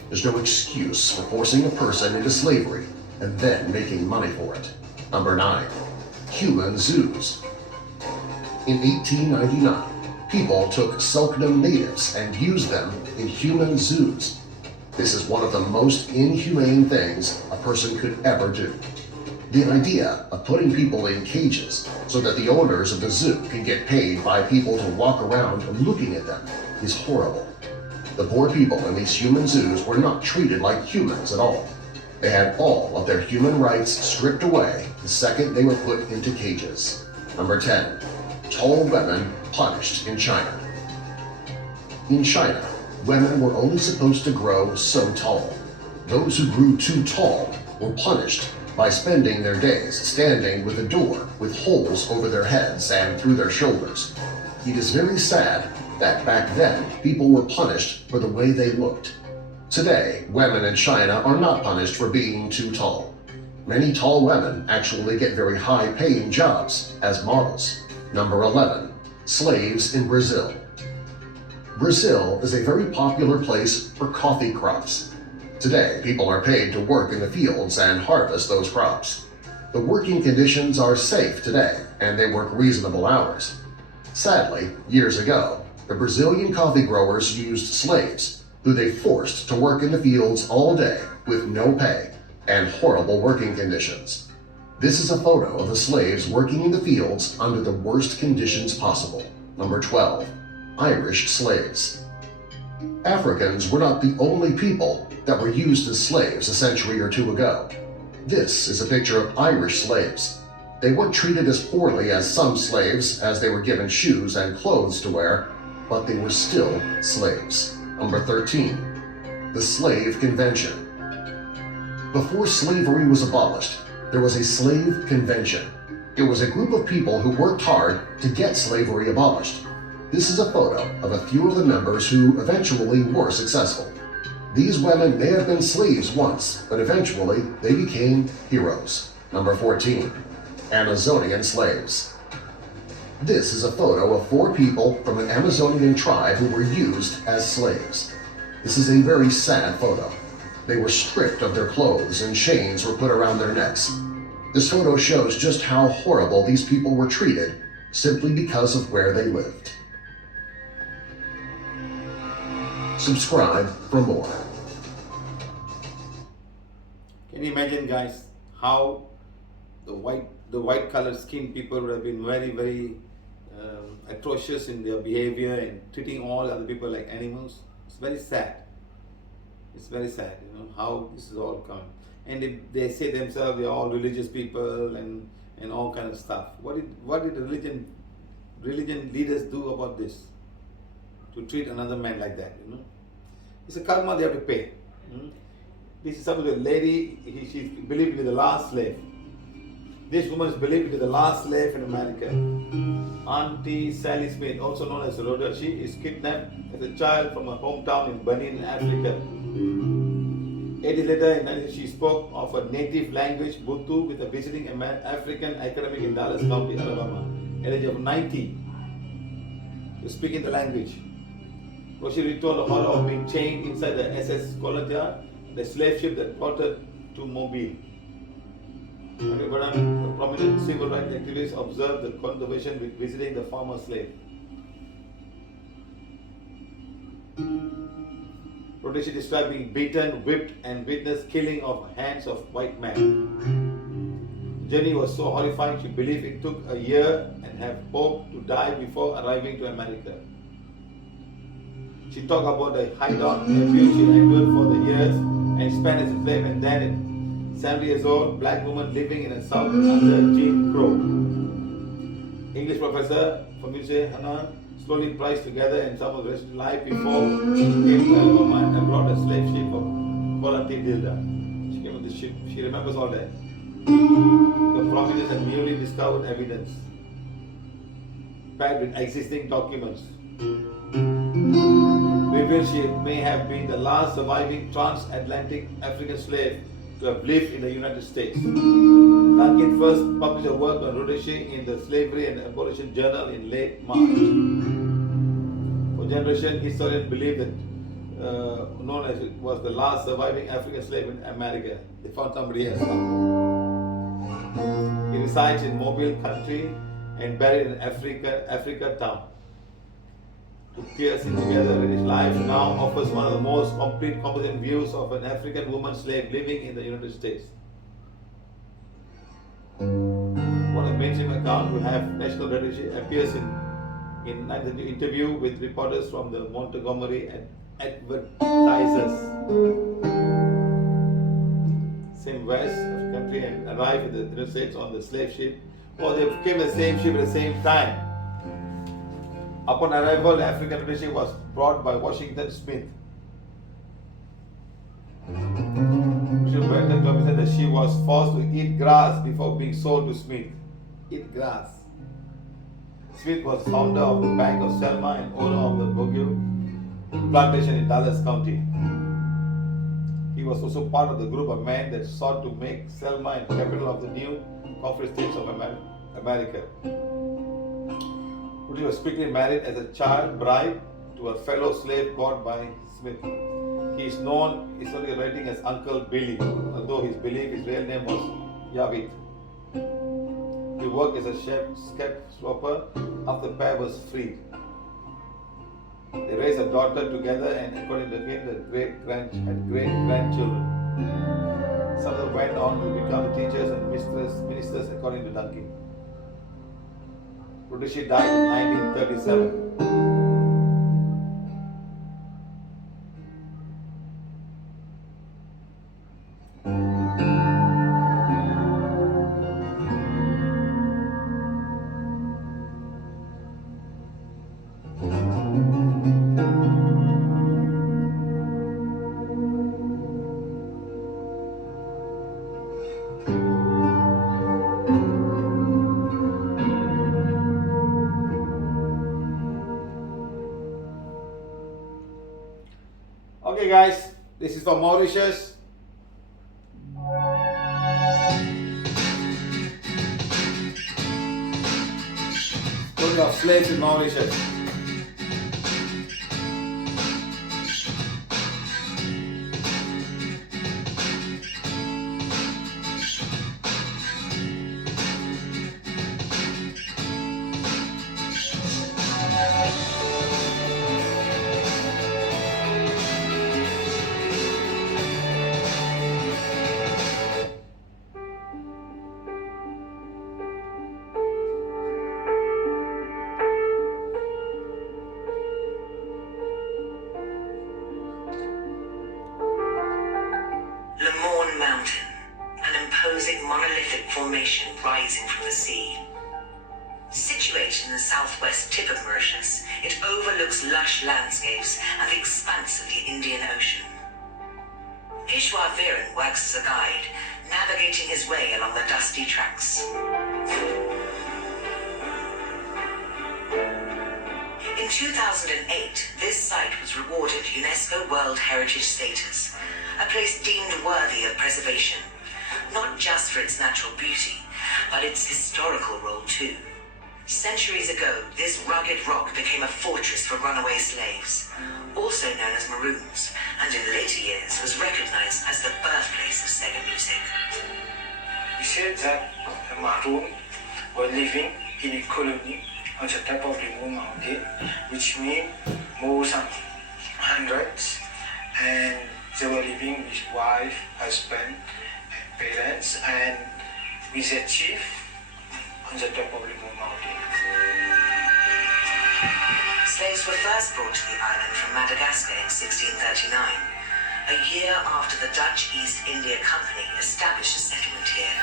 There's no excuse for forcing a person into slavery and then making money for it. Number 9. Human zoos. In 1899, people took Selknam natives and used them in human zoos. This is one of the most inhumane things a person could ever do. The idea of putting people in cages so that the owners of the zoo can get paid by people to walk around looking at them is horrible. The poor people in these human zoos were not treated like humans at all. They had all of their human rights stripped away the second they were put into cages. Number 10. Tall women punished in China. In China, women were only supposed to grow so tall. Those who grew too tall were punished by spending their days standing with a door with holes over their heads and through their shoulders. It is very sad that back then people were punished for the way they looked. Today, women in China are not punished for being too tall. Many tall women actually get very high-paying jobs as models. Number 11. Slaves in Brazil. Brazil is a very popular place for coffee crops. Today, people are paid to work in the fields and harvest those crops. The working conditions are safe today, and they work reasonable hours. Sadly, years ago, the Brazilian coffee growers used slaves, who they forced to work in the fields all day with no pay and horrible working conditions. This is a photo of the slaves working in the fields under the worst conditions possible. Number 12. Irish slaves. Africans were not the only people that were used as slaves a century or two ago. This is a picture of Irish slaves. They weren't treated as poorly as some slaves, as they were given shoes and clothes to wear, but they were still slaves. Number 13, the Slave Convention. Before slavery was abolished, there was a slave convention. It was a group of people who worked hard to get slavery abolished. This is a photo of a few of the members who eventually were successful. These women may have been slaves once, but eventually they became heroes. Number 14, Amazonian slaves. This is a photo of 4 people from an Amazonian tribe who were used as slaves. This is a very sad photo. They were stripped of their clothes and chains were put around their necks. This photo shows just how horrible these people were treated simply because of where they lived. Subscribe for more. Can you imagine, guys, how the white colored skinned people would have been very atrocious in their behavior and treating all other people like animals? It's very sad. It's very sad, how this is all coming. And they say themselves they're all religious people and all kind of stuff. What did religion leaders do about this? To treat another man like that, It's a karma they have to pay. This is some of the lady, she's believed to be the last slave. This woman is believed to be the last slave in America. Auntie Sally Smith, also known as Rhoda, she is kidnapped as a child from her hometown in Benin, Africa. 8 years later, in 19, she spoke of a native language, Bantu, with a visiting African academic in Dallas County, Alabama. At the age of 90, to speak in the language. She retold the horror of being chained inside the SS Columbia, the slave ship that brought her to Mobile. A prominent civil rights activist observed the conversation with visiting the former slave. She described being beaten, whipped, and witnessed killing of hands of white men. The journey was so horrifying she believed it took a year and have hoped to die before arriving to America. She talked about the hideout abuse she endured for the years and spent as a slave, and then at 70 years old, black woman living in the South under Jim Crow. English professor from UC Hannah slowly priced together and some of the rest of life before she came to Alabama and brought a slave ship of Quality Dilda. She came with the ship. She remembers all that. The prominent and newly discovered evidence paired with existing documents reveals she may have been the last surviving transatlantic African slave to have lived in the United States. Duncan first published a work on Rhodesia in the Slavery and Abolition Journal in late March. For generations, historians believe that known as it was the last surviving African slave in America. They found somebody else. He resides in Mobile country and buried in Africa town. To piercing together in his life now offers one of the most complete composite views of an African woman slave living in the United States. One of the mainstream accounts who have national recognition appears in an interview with reporters from the Montgomery Advertisers. Same west of the country and arrived in the United States on the slave ship, or they came in the same ship at the same time. Upon arrival, the African Revolution was brought by Washington Smith. Washington said that she was forced to eat grass before being sold to Smith. Eat grass. Smith was founder of the Bank of Selma and owner of the Bogue plantation in Dallas County. He was also part of the group of men that sought to make Selma the capital of the new Confederate States of America. He was quickly married as a child bride to a fellow slave bought by Smith. He is known historically writing as Uncle Billy, although his real name was Yavit. He worked as a scalp swapper after the pair was freed. They raised a daughter together and according to him, had great grandchildren. Some of them went on to become teachers and ministers according to Duncan. Rhodesia died in 1937. Okay, guys, this is from Mauritius. Story of slaves in Mauritius. Lemoine Mountain, an imposing monolithic formation rising from the sea. Situated in the southwest tip of Mauritius, it overlooks lush landscapes and the expanse of the Indian Ocean. Peshwa Viren works as a guide, navigating his way along the dusty tracks. In 2008, this site was rewarded UNESCO World Heritage status, a place deemed worthy of preservation, not just for its natural beauty, but its historical role too. Centuries ago, this rugged rock became a fortress for runaway slaves, also known as Maroons, and in later years was recognized as the birthplace of Sega music. We said that the Maroons were living in a colony on the top of Lemoine Mountain, which means more than hundreds, and they were living with wife, husband, and parents, and with a chief on the top of Lemoine Mountain. Slaves were first brought to the island from Madagascar in 1639, a year after the Dutch East India Company established a settlement here.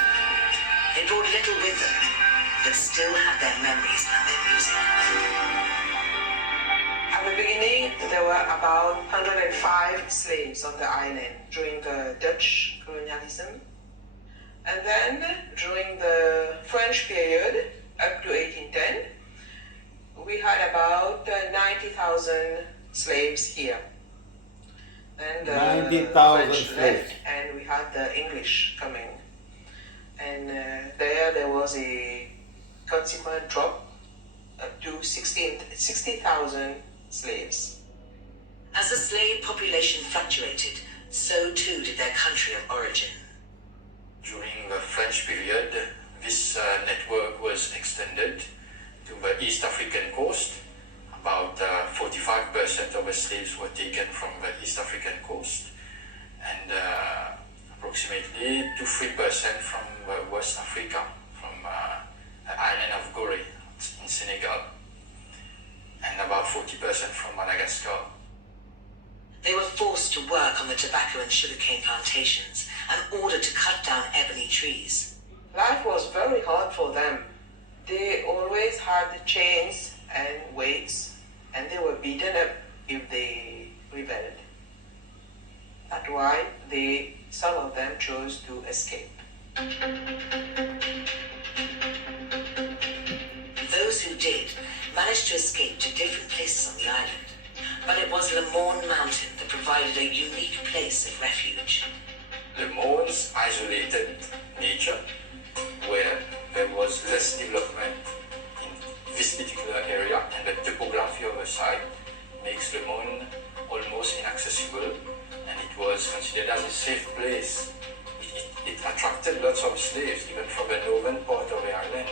They brought little with them, but still had their memories and their music. At the beginning, there were about 105 slaves on the island during the Dutch colonialism. And then, during the French period, up to 1810, we had about 90,000 slaves here. Then the 90,000 French slaves. left, and we had the English coming. And there was a consequent drop up to 60,000 slaves. As the slave population fluctuated, so too did their country of origin. During the French period, this network was extended to the East African coast. About 45% of the slaves were taken from the East African coast, and approximately 2-3% from West Africa, from the island of Gorée in Senegal, and about 40% from Madagascar. They were forced to work on the tobacco and sugarcane plantations and ordered to cut down ebony trees. Life was very hard for them. They always had chains and weights, and they were beaten up if they rebelled. That's why some of them chose to escape. Those who did managed to escape to different places on the island, but it was Lemoine Mountain that provided a unique place of refuge. Lemoune's isolated nature, where there was less development in this particular area, and the topography of the site makes Lemoine almost inaccessible, and it was considered as a safe place. It attracted lots of slaves, even from the northern part of the island.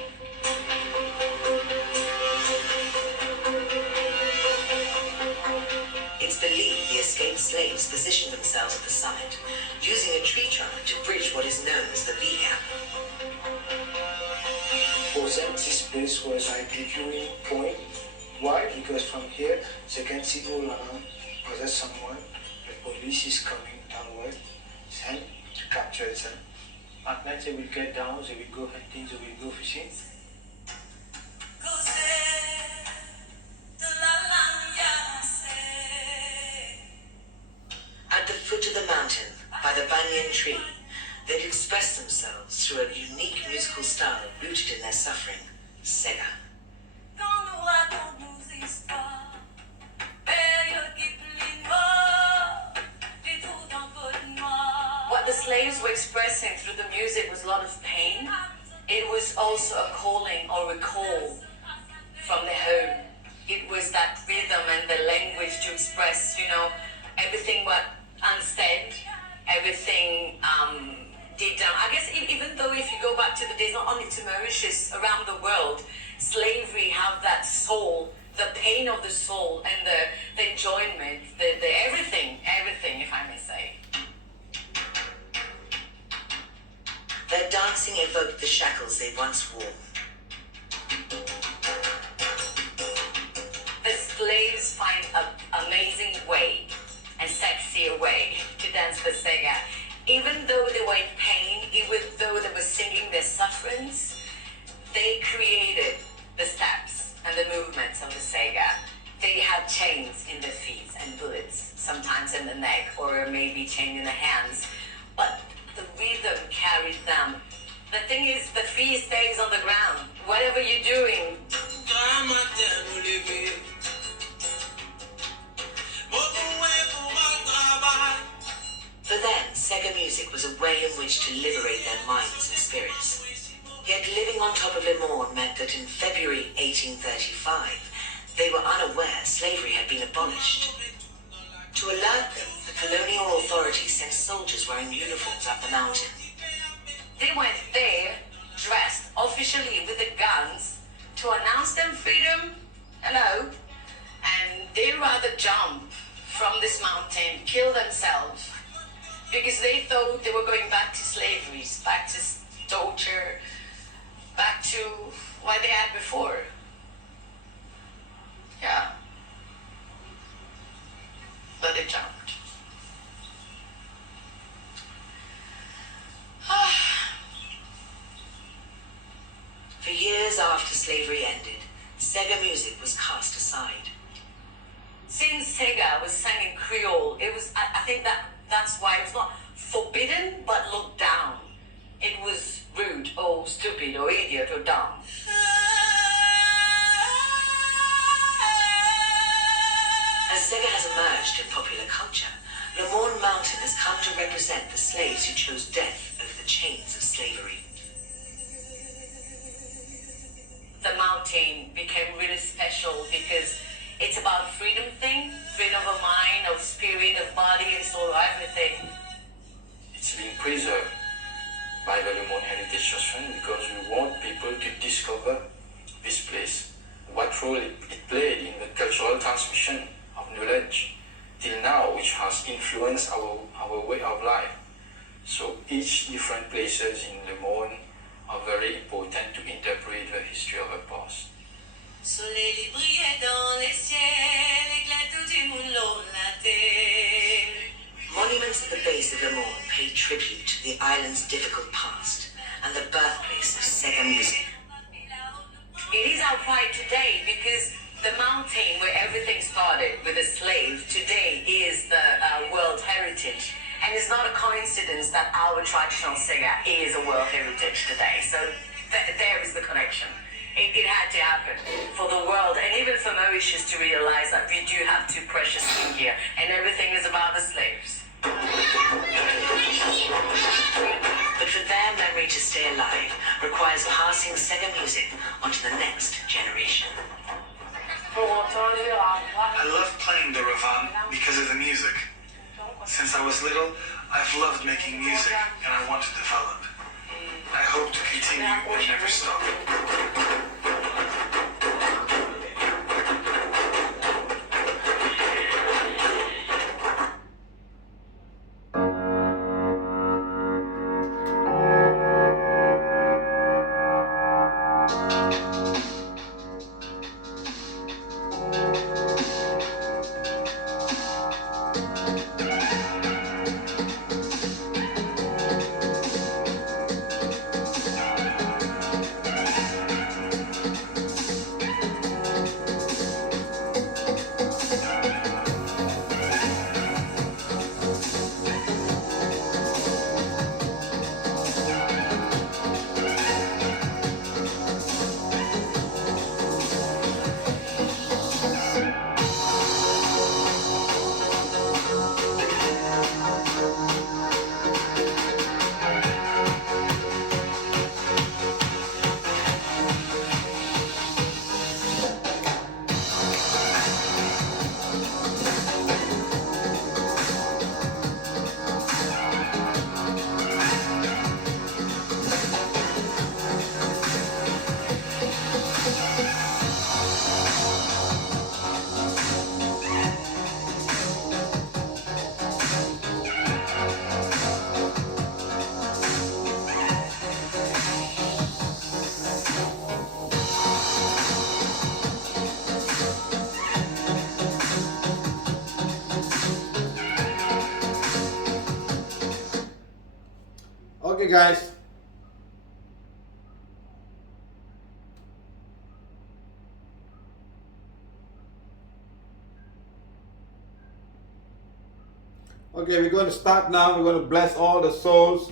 It's believed the escaped slaves positioned themselves at the summit, using a tree trunk to bridge what is known as the V-gap. For them, this place was like a viewing point. Why? Because from here, they can see all around whether someone, the police is coming downward, then to capture them. At night, they will get down, they will go hunting, they will go fishing. At the foot of the mountain, by the banyan tree, they'd express themselves through a unique musical style rooted in their suffering, Sega. slaves were expressing through the music was a lot of pain. It was also a calling or a call from their home. It was that rhythm and the language to express, everything what unsaid, everything deep down. I guess even though if you go back to the days, not only to Mauritius, around the world, slavery have that soul, the pain of the soul and the enjoyment, the everything, if I may say. Their dancing evoked the shackles they once wore. The slaves find an amazing way and sexier way to dance the sega. Even though they were in pain, even though they were singing their sufferings, they created the steps and the movements of the sega. They had chains in their feet and bullets, sometimes in the neck or maybe chain in the hands. But the rhythm carried them. The thing is, the feet stays on the ground. Whatever you're doing. For them, Sega music was a way in which to liberate their minds and spirits. Yet living on top of Le Morne meant that in February 1835, they were unaware slavery had been abolished. To alert them, the colonial authorities sent soldiers wearing uniforms up the mountain. They went there, dressed officially with the guns, to announce them freedom, hello, and they rather jump from this mountain, kill themselves, because they thought they were going back to slavery, back to torture, back to what they had before. Yeah. But they jumped. For years after slavery ended, Sega music was cast aside. Since Sega was sang in Creole, it was, I think that's why it was not forbidden, but looked down. It was rude, or stupid, or idiot, or dumb. As Sega has emerged in popular culture, Le Morne Mountain has come to represent the slaves who chose death over the chains of slavery. The mountain became really special because it's about freedom of mind, of spirit, of body, and soul, everything. It's being preserved by the Le Morne Heritage Trust Fund because we want people to discover this place, what role it played in the cultural transmission of knowledge till now, which has influenced our way of life. So each different places in Le Morne are very important to interpret the history of the past. Soleil brillait dans les ciels, éclat tout du monde l'eau la terre. Monuments at the base of Le Morne pay tribute to the island's difficult past and the birthplace of Sega music. It is our pride today because the mountain where everything started with the slave today is the World Heritage. And it's not a coincidence that our traditional Sega is a World Heritage today. So there is the connection. It had to happen for the world and even for Mauritius to realize that we do have two precious things here and everything is about the slaves. But for their memory to stay alive requires passing Sega music onto the next generation. I love playing the ravan because of the music. Since I was little, I've loved making music and I want to develop. I hope to continue and never stop. Okay, guys. Okay, we're going to start now. We're going to bless all the souls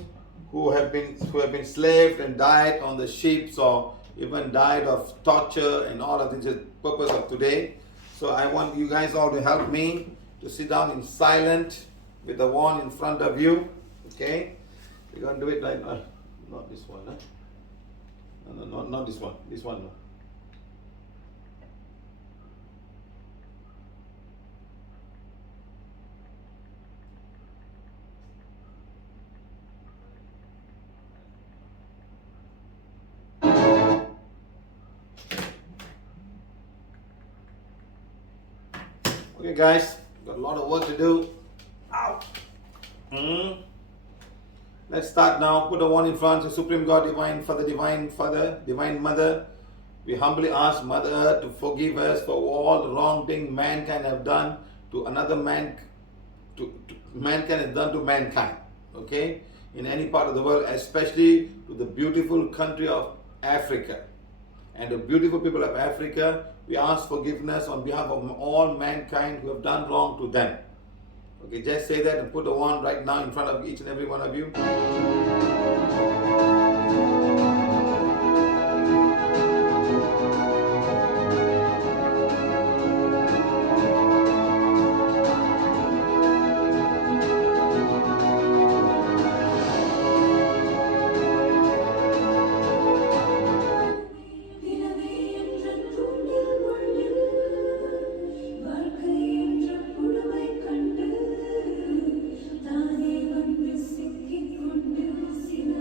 who have been slaved and died on the ships, or even died of torture and all of this is the purpose of today. So I want you guys all to help me to sit down in silent with the one in front of you. Okay, we're going to do it like not this one, huh? No, not this one. This one, no. Okay, guys, got a lot of work to do. Ow. Let's start now. Put the one in front. The Supreme God, Divine Father, Divine Mother. We humbly ask Mother to forgive us for all the wrong thing mankind have done to another man, mankind has done to mankind. Okay, in any part of the world, especially to the beautiful country of Africa and the beautiful people of Africa. We ask forgiveness on behalf of all mankind who have done wrong to them. Okay, just say that and put the one right now in front of each and every one of you. தானே வந்து சிக்கிக்கொண்டு சில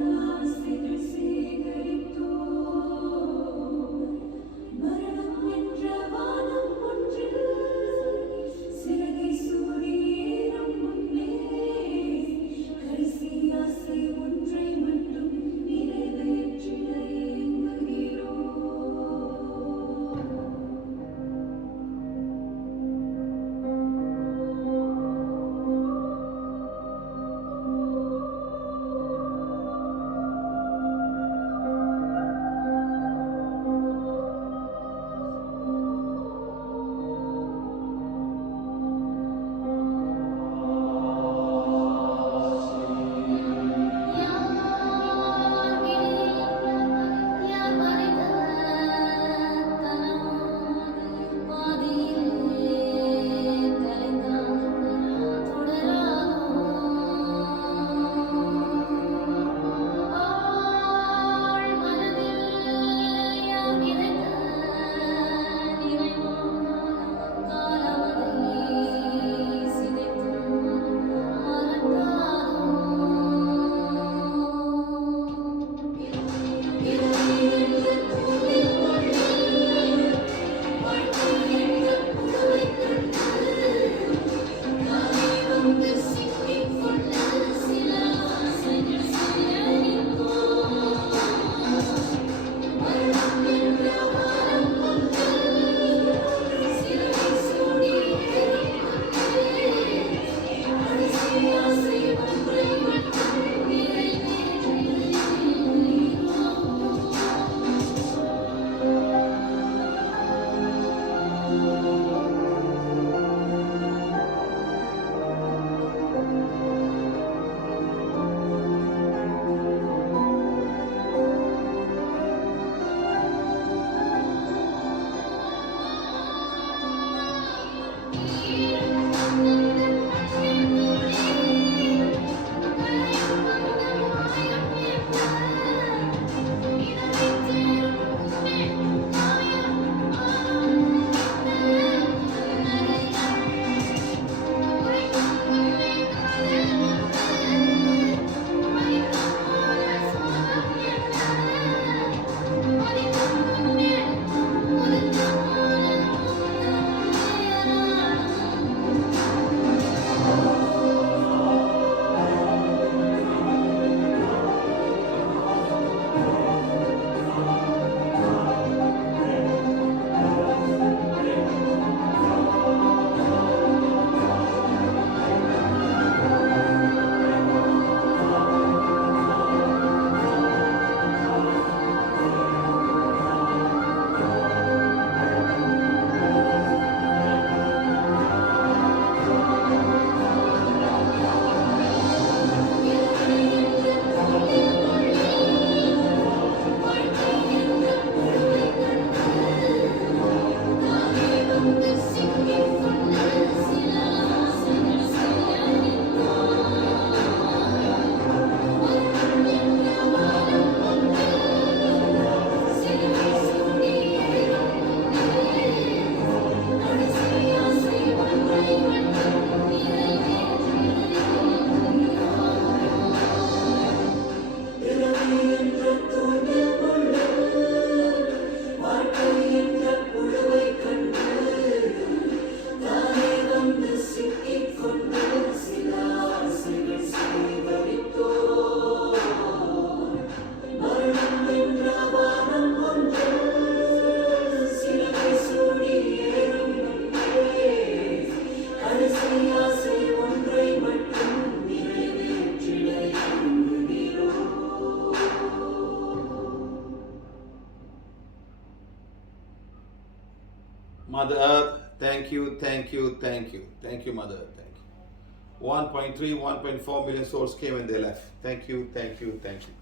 Mother Earth, thank you, thank you, thank you. Thank you, Mother Earth, thank you. 1.3, 1.4 million souls came and they left. Thank you, thank you, thank you.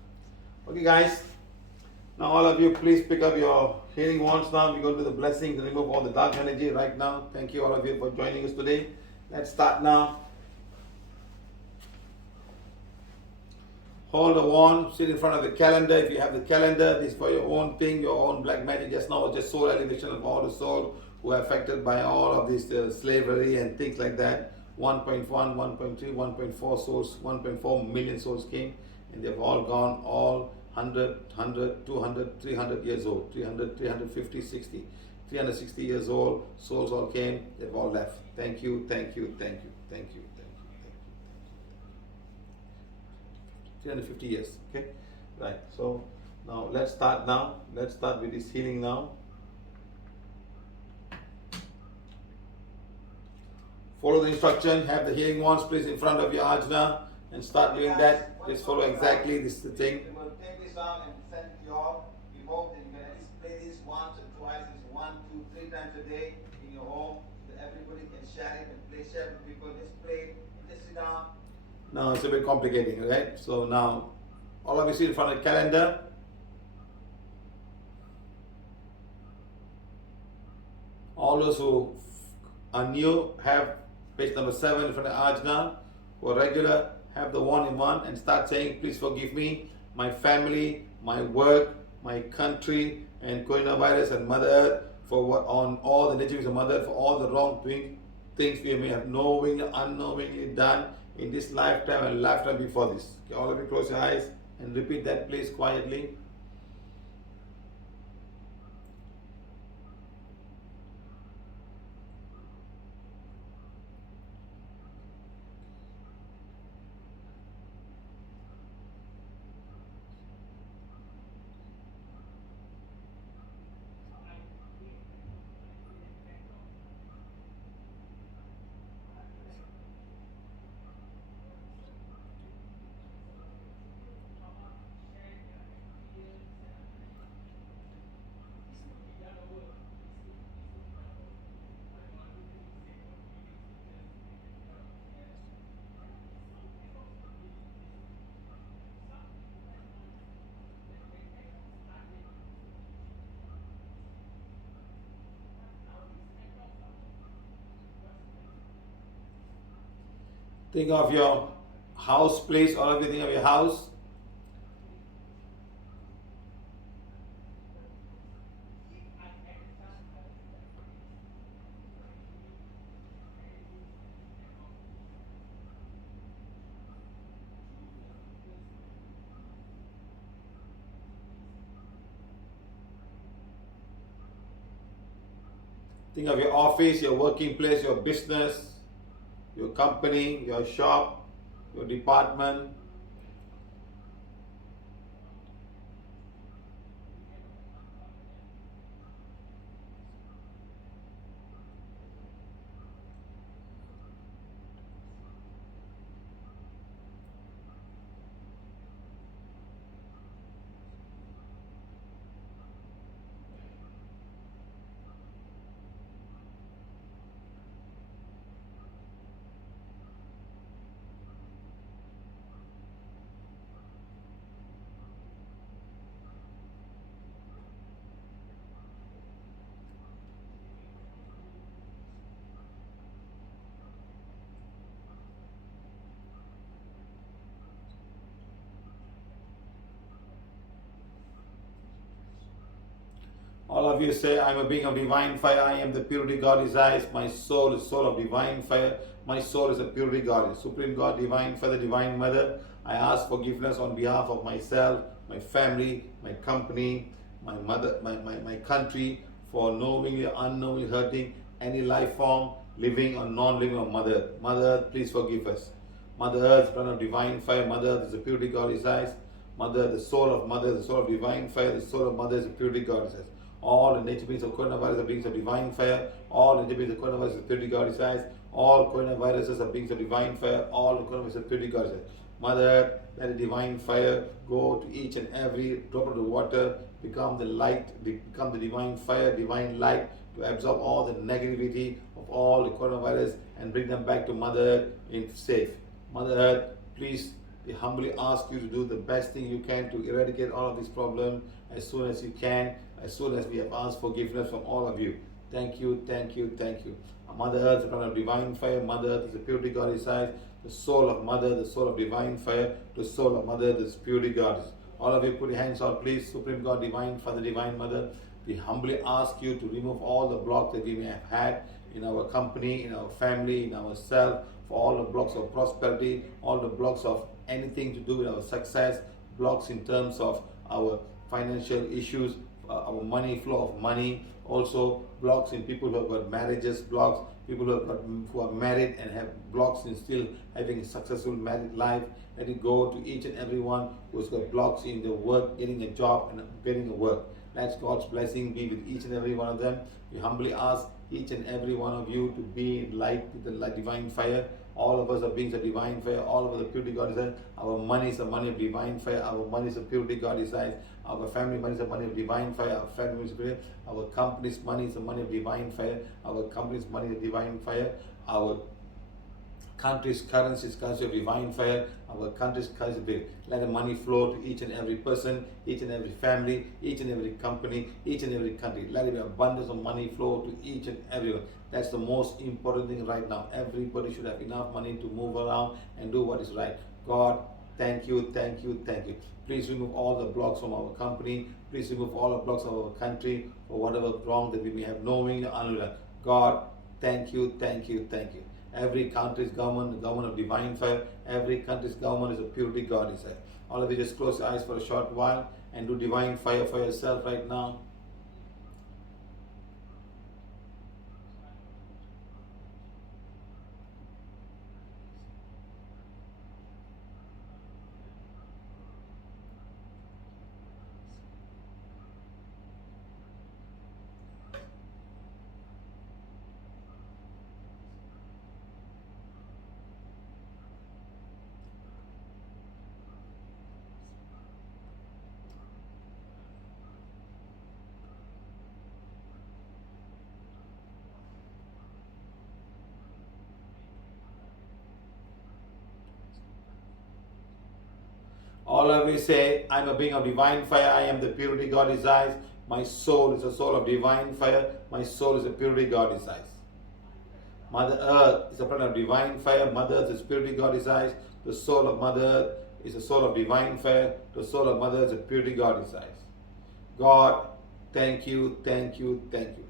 Okay, guys. Now, all of you, please pick up your healing wands now. We're going to do the blessing to remove all the dark energy right now. Thank you, all of you, for joining us today. Let's start now. Hold the wand, sit in front of the calendar. If you have the calendar, this is for your own thing, your own black magic. Just now, just soul elevation of all the souls who are affected by all of this slavery and things like that. 1.1, 1.3, 1.4 souls, 1.4 million souls came, and they've all gone, all 100, 200, 300 years old, 300, 350, 60, 360 years old. Souls all came, they've all left. Thank you, thank you, thank you, thank you, thank you. 350 years, okay? Right, so now let's start now. Let's start with this healing now. Follow the instruction, have the healing wands placed in front of your ajna and start doing that. Just follow exactly this is the thing. We will take this out and send it to you all. We hope that you can at least play this once or twice, 1, 2, 3 times a day in your home, so that everybody can share it and share with people. Just play it and just sit down. Now it's a bit complicating, right? So now all of you see in front of the calendar. All those who are new have page number 7 in front of ajna. Who are regular, have the 1 in 1 and start saying, please forgive me, my family, my work, my country, and coronavirus and Mother Earth for what on all the negatives of Mother Earth, for all the wrong things we may have knowingly, unknowingly done in this lifetime and lifetime before this. Okay, all of you close your eyes and repeat that please quietly. Think of your house, place, all of you think of your house. Think of your office, your working place, your business, your company, your shop, your department. All of you say, I am a being of divine fire. I am the purity God desires. My soul is soul of divine fire. My soul is a purity God, Supreme God, divine Father, divine Mother. I ask forgiveness on behalf of myself, my family, my company, my mother, my country, for knowingly or unknowingly hurting any life form, living or non-living of Mother Earth. Mother Earth, please forgive us. Mother Earth, son of divine fire. Mother Earth is the purity God desires. Mother, the soul of Mother, the soul of divine fire. The soul of Mother is the purity God desires. All the nature beings of coronavirus are beings of divine fire. All the nature beings of coronavirus is purity God desires. All coronaviruses are beings of divine fire. All the coronaviruses are purity God desires. Mother Earth, let the divine fire go to each and every drop of the water, become the light, become the divine fire, divine light to absorb all the negativity of all the coronavirus and bring them back to Mother Earth in safe. Mother Earth, please, we humbly ask you to do the best thing you can to eradicate all of these problems as soon as you can, as soon as we have asked forgiveness from all of you. Thank you, thank you, thank you. Mother Earth is a planet of divine fire. Mother Earth is a purity goddess. The soul of Mother, the soul of divine fire. The soul of Mother, the purity goddess. All of you put your hands out, please. Supreme God, Divine Father, Divine Mother, we humbly ask you to remove all the blocks that we may have had in our company, in our family, in ourselves, for all the blocks of prosperity, all the blocks of anything to do with our success, blocks in terms of our financial issues, our money, flow of money, also blocks in people who have got marriages, blocks, people who are married and have blocks in still having a successful married life. Let it go to each and every one who's got blocks in their work, getting a job and getting a work. Let God's blessing be with each and every one of them. We humbly ask each and every one of you to be in light with the divine fire. All of us are beings of divine fire. All of us are purity God desires. Our money is a money of divine fire. Our money is a purity God desires. Our family money is a money of divine fire. Our family is fire. Our company's money is a money of divine fire. Our company's money is divine fire. Our country's currency is currency of divine fire. Our country's currency, let the money flow to each and every person, each and every family, each and every company, each and every country. Let it be abundance of money flow to each and everyone. That's the most important thing right now. Everybody should have enough money to move around and do what is right. God, thank you, thank you, thank you. Please remove all the blocks from our company. Please remove all the blocks of our country for whatever wrong that we may have knowingly or unknowingly. God, thank you, thank you, thank you. Every country's government, the government of divine fire, every country's government is a purity God is. All of you just close your eyes for a short while and do divine fire for yourself right now. All of you say, I'm a being of divine fire. I am the purity God desires. My soul is a soul of divine fire. My soul is a purity God desires. Mother Earth is a planet of divine fire. Mother Earth is purity God desires. The soul of Mother Earth is a soul of divine fire. The soul of Mother Earth is a purity God desires. God, thank you, thank you, thank you.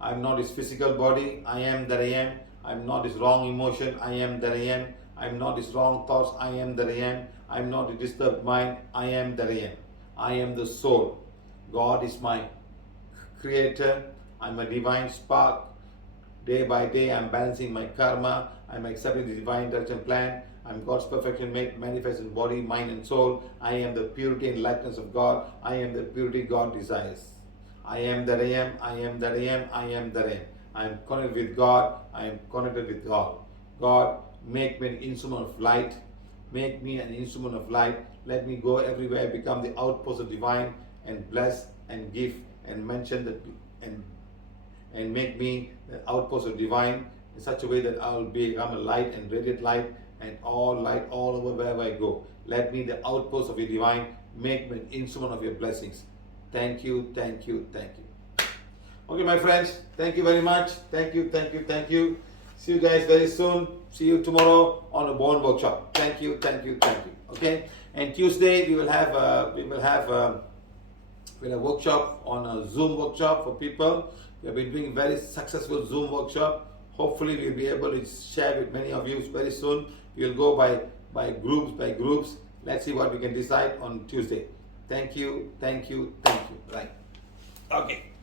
I'm not his physical body. I am that I am. I'm not his wrong emotion. I am that I am. I'm not his wrong thoughts. I am that I am. I'm not a disturbed mind. I am that I am. I am the soul. God is my creator. I'm a divine spark. Day by day, I'm balancing my karma. I'm accepting the divine direction plan. I'm God's perfection made manifest in body, mind, and soul. I am the purity and likeness of God. I am the purity God desires. I am that I am. I am that I am. I am that I am. I am connected with God. I am connected with God. God, make me an instrument of light. Make me an instrument of light. Let me go everywhere, become the outpost of divine, and bless and give and mention that and make me the outpost of divine in such a way that I will become a light and radiant light and all light all over wherever I go. Let me the outpost of your divine. Make me an instrument of your blessings. Thank you, thank you, thank you. Okay, my friends, thank you very much. Thank you, thank you, thank you. See you guys very soon. See you tomorrow on a bone workshop. Thank you, thank you, thank you. Okay, and Tuesday we will have a workshop on a Zoom workshop for people. We have been doing very successful Zoom workshop. Hopefully we'll be able to share with many of you very soon. We'll go by groups. Let's see what we can decide on Tuesday. Thank you, thank you, thank you. Right. Okay.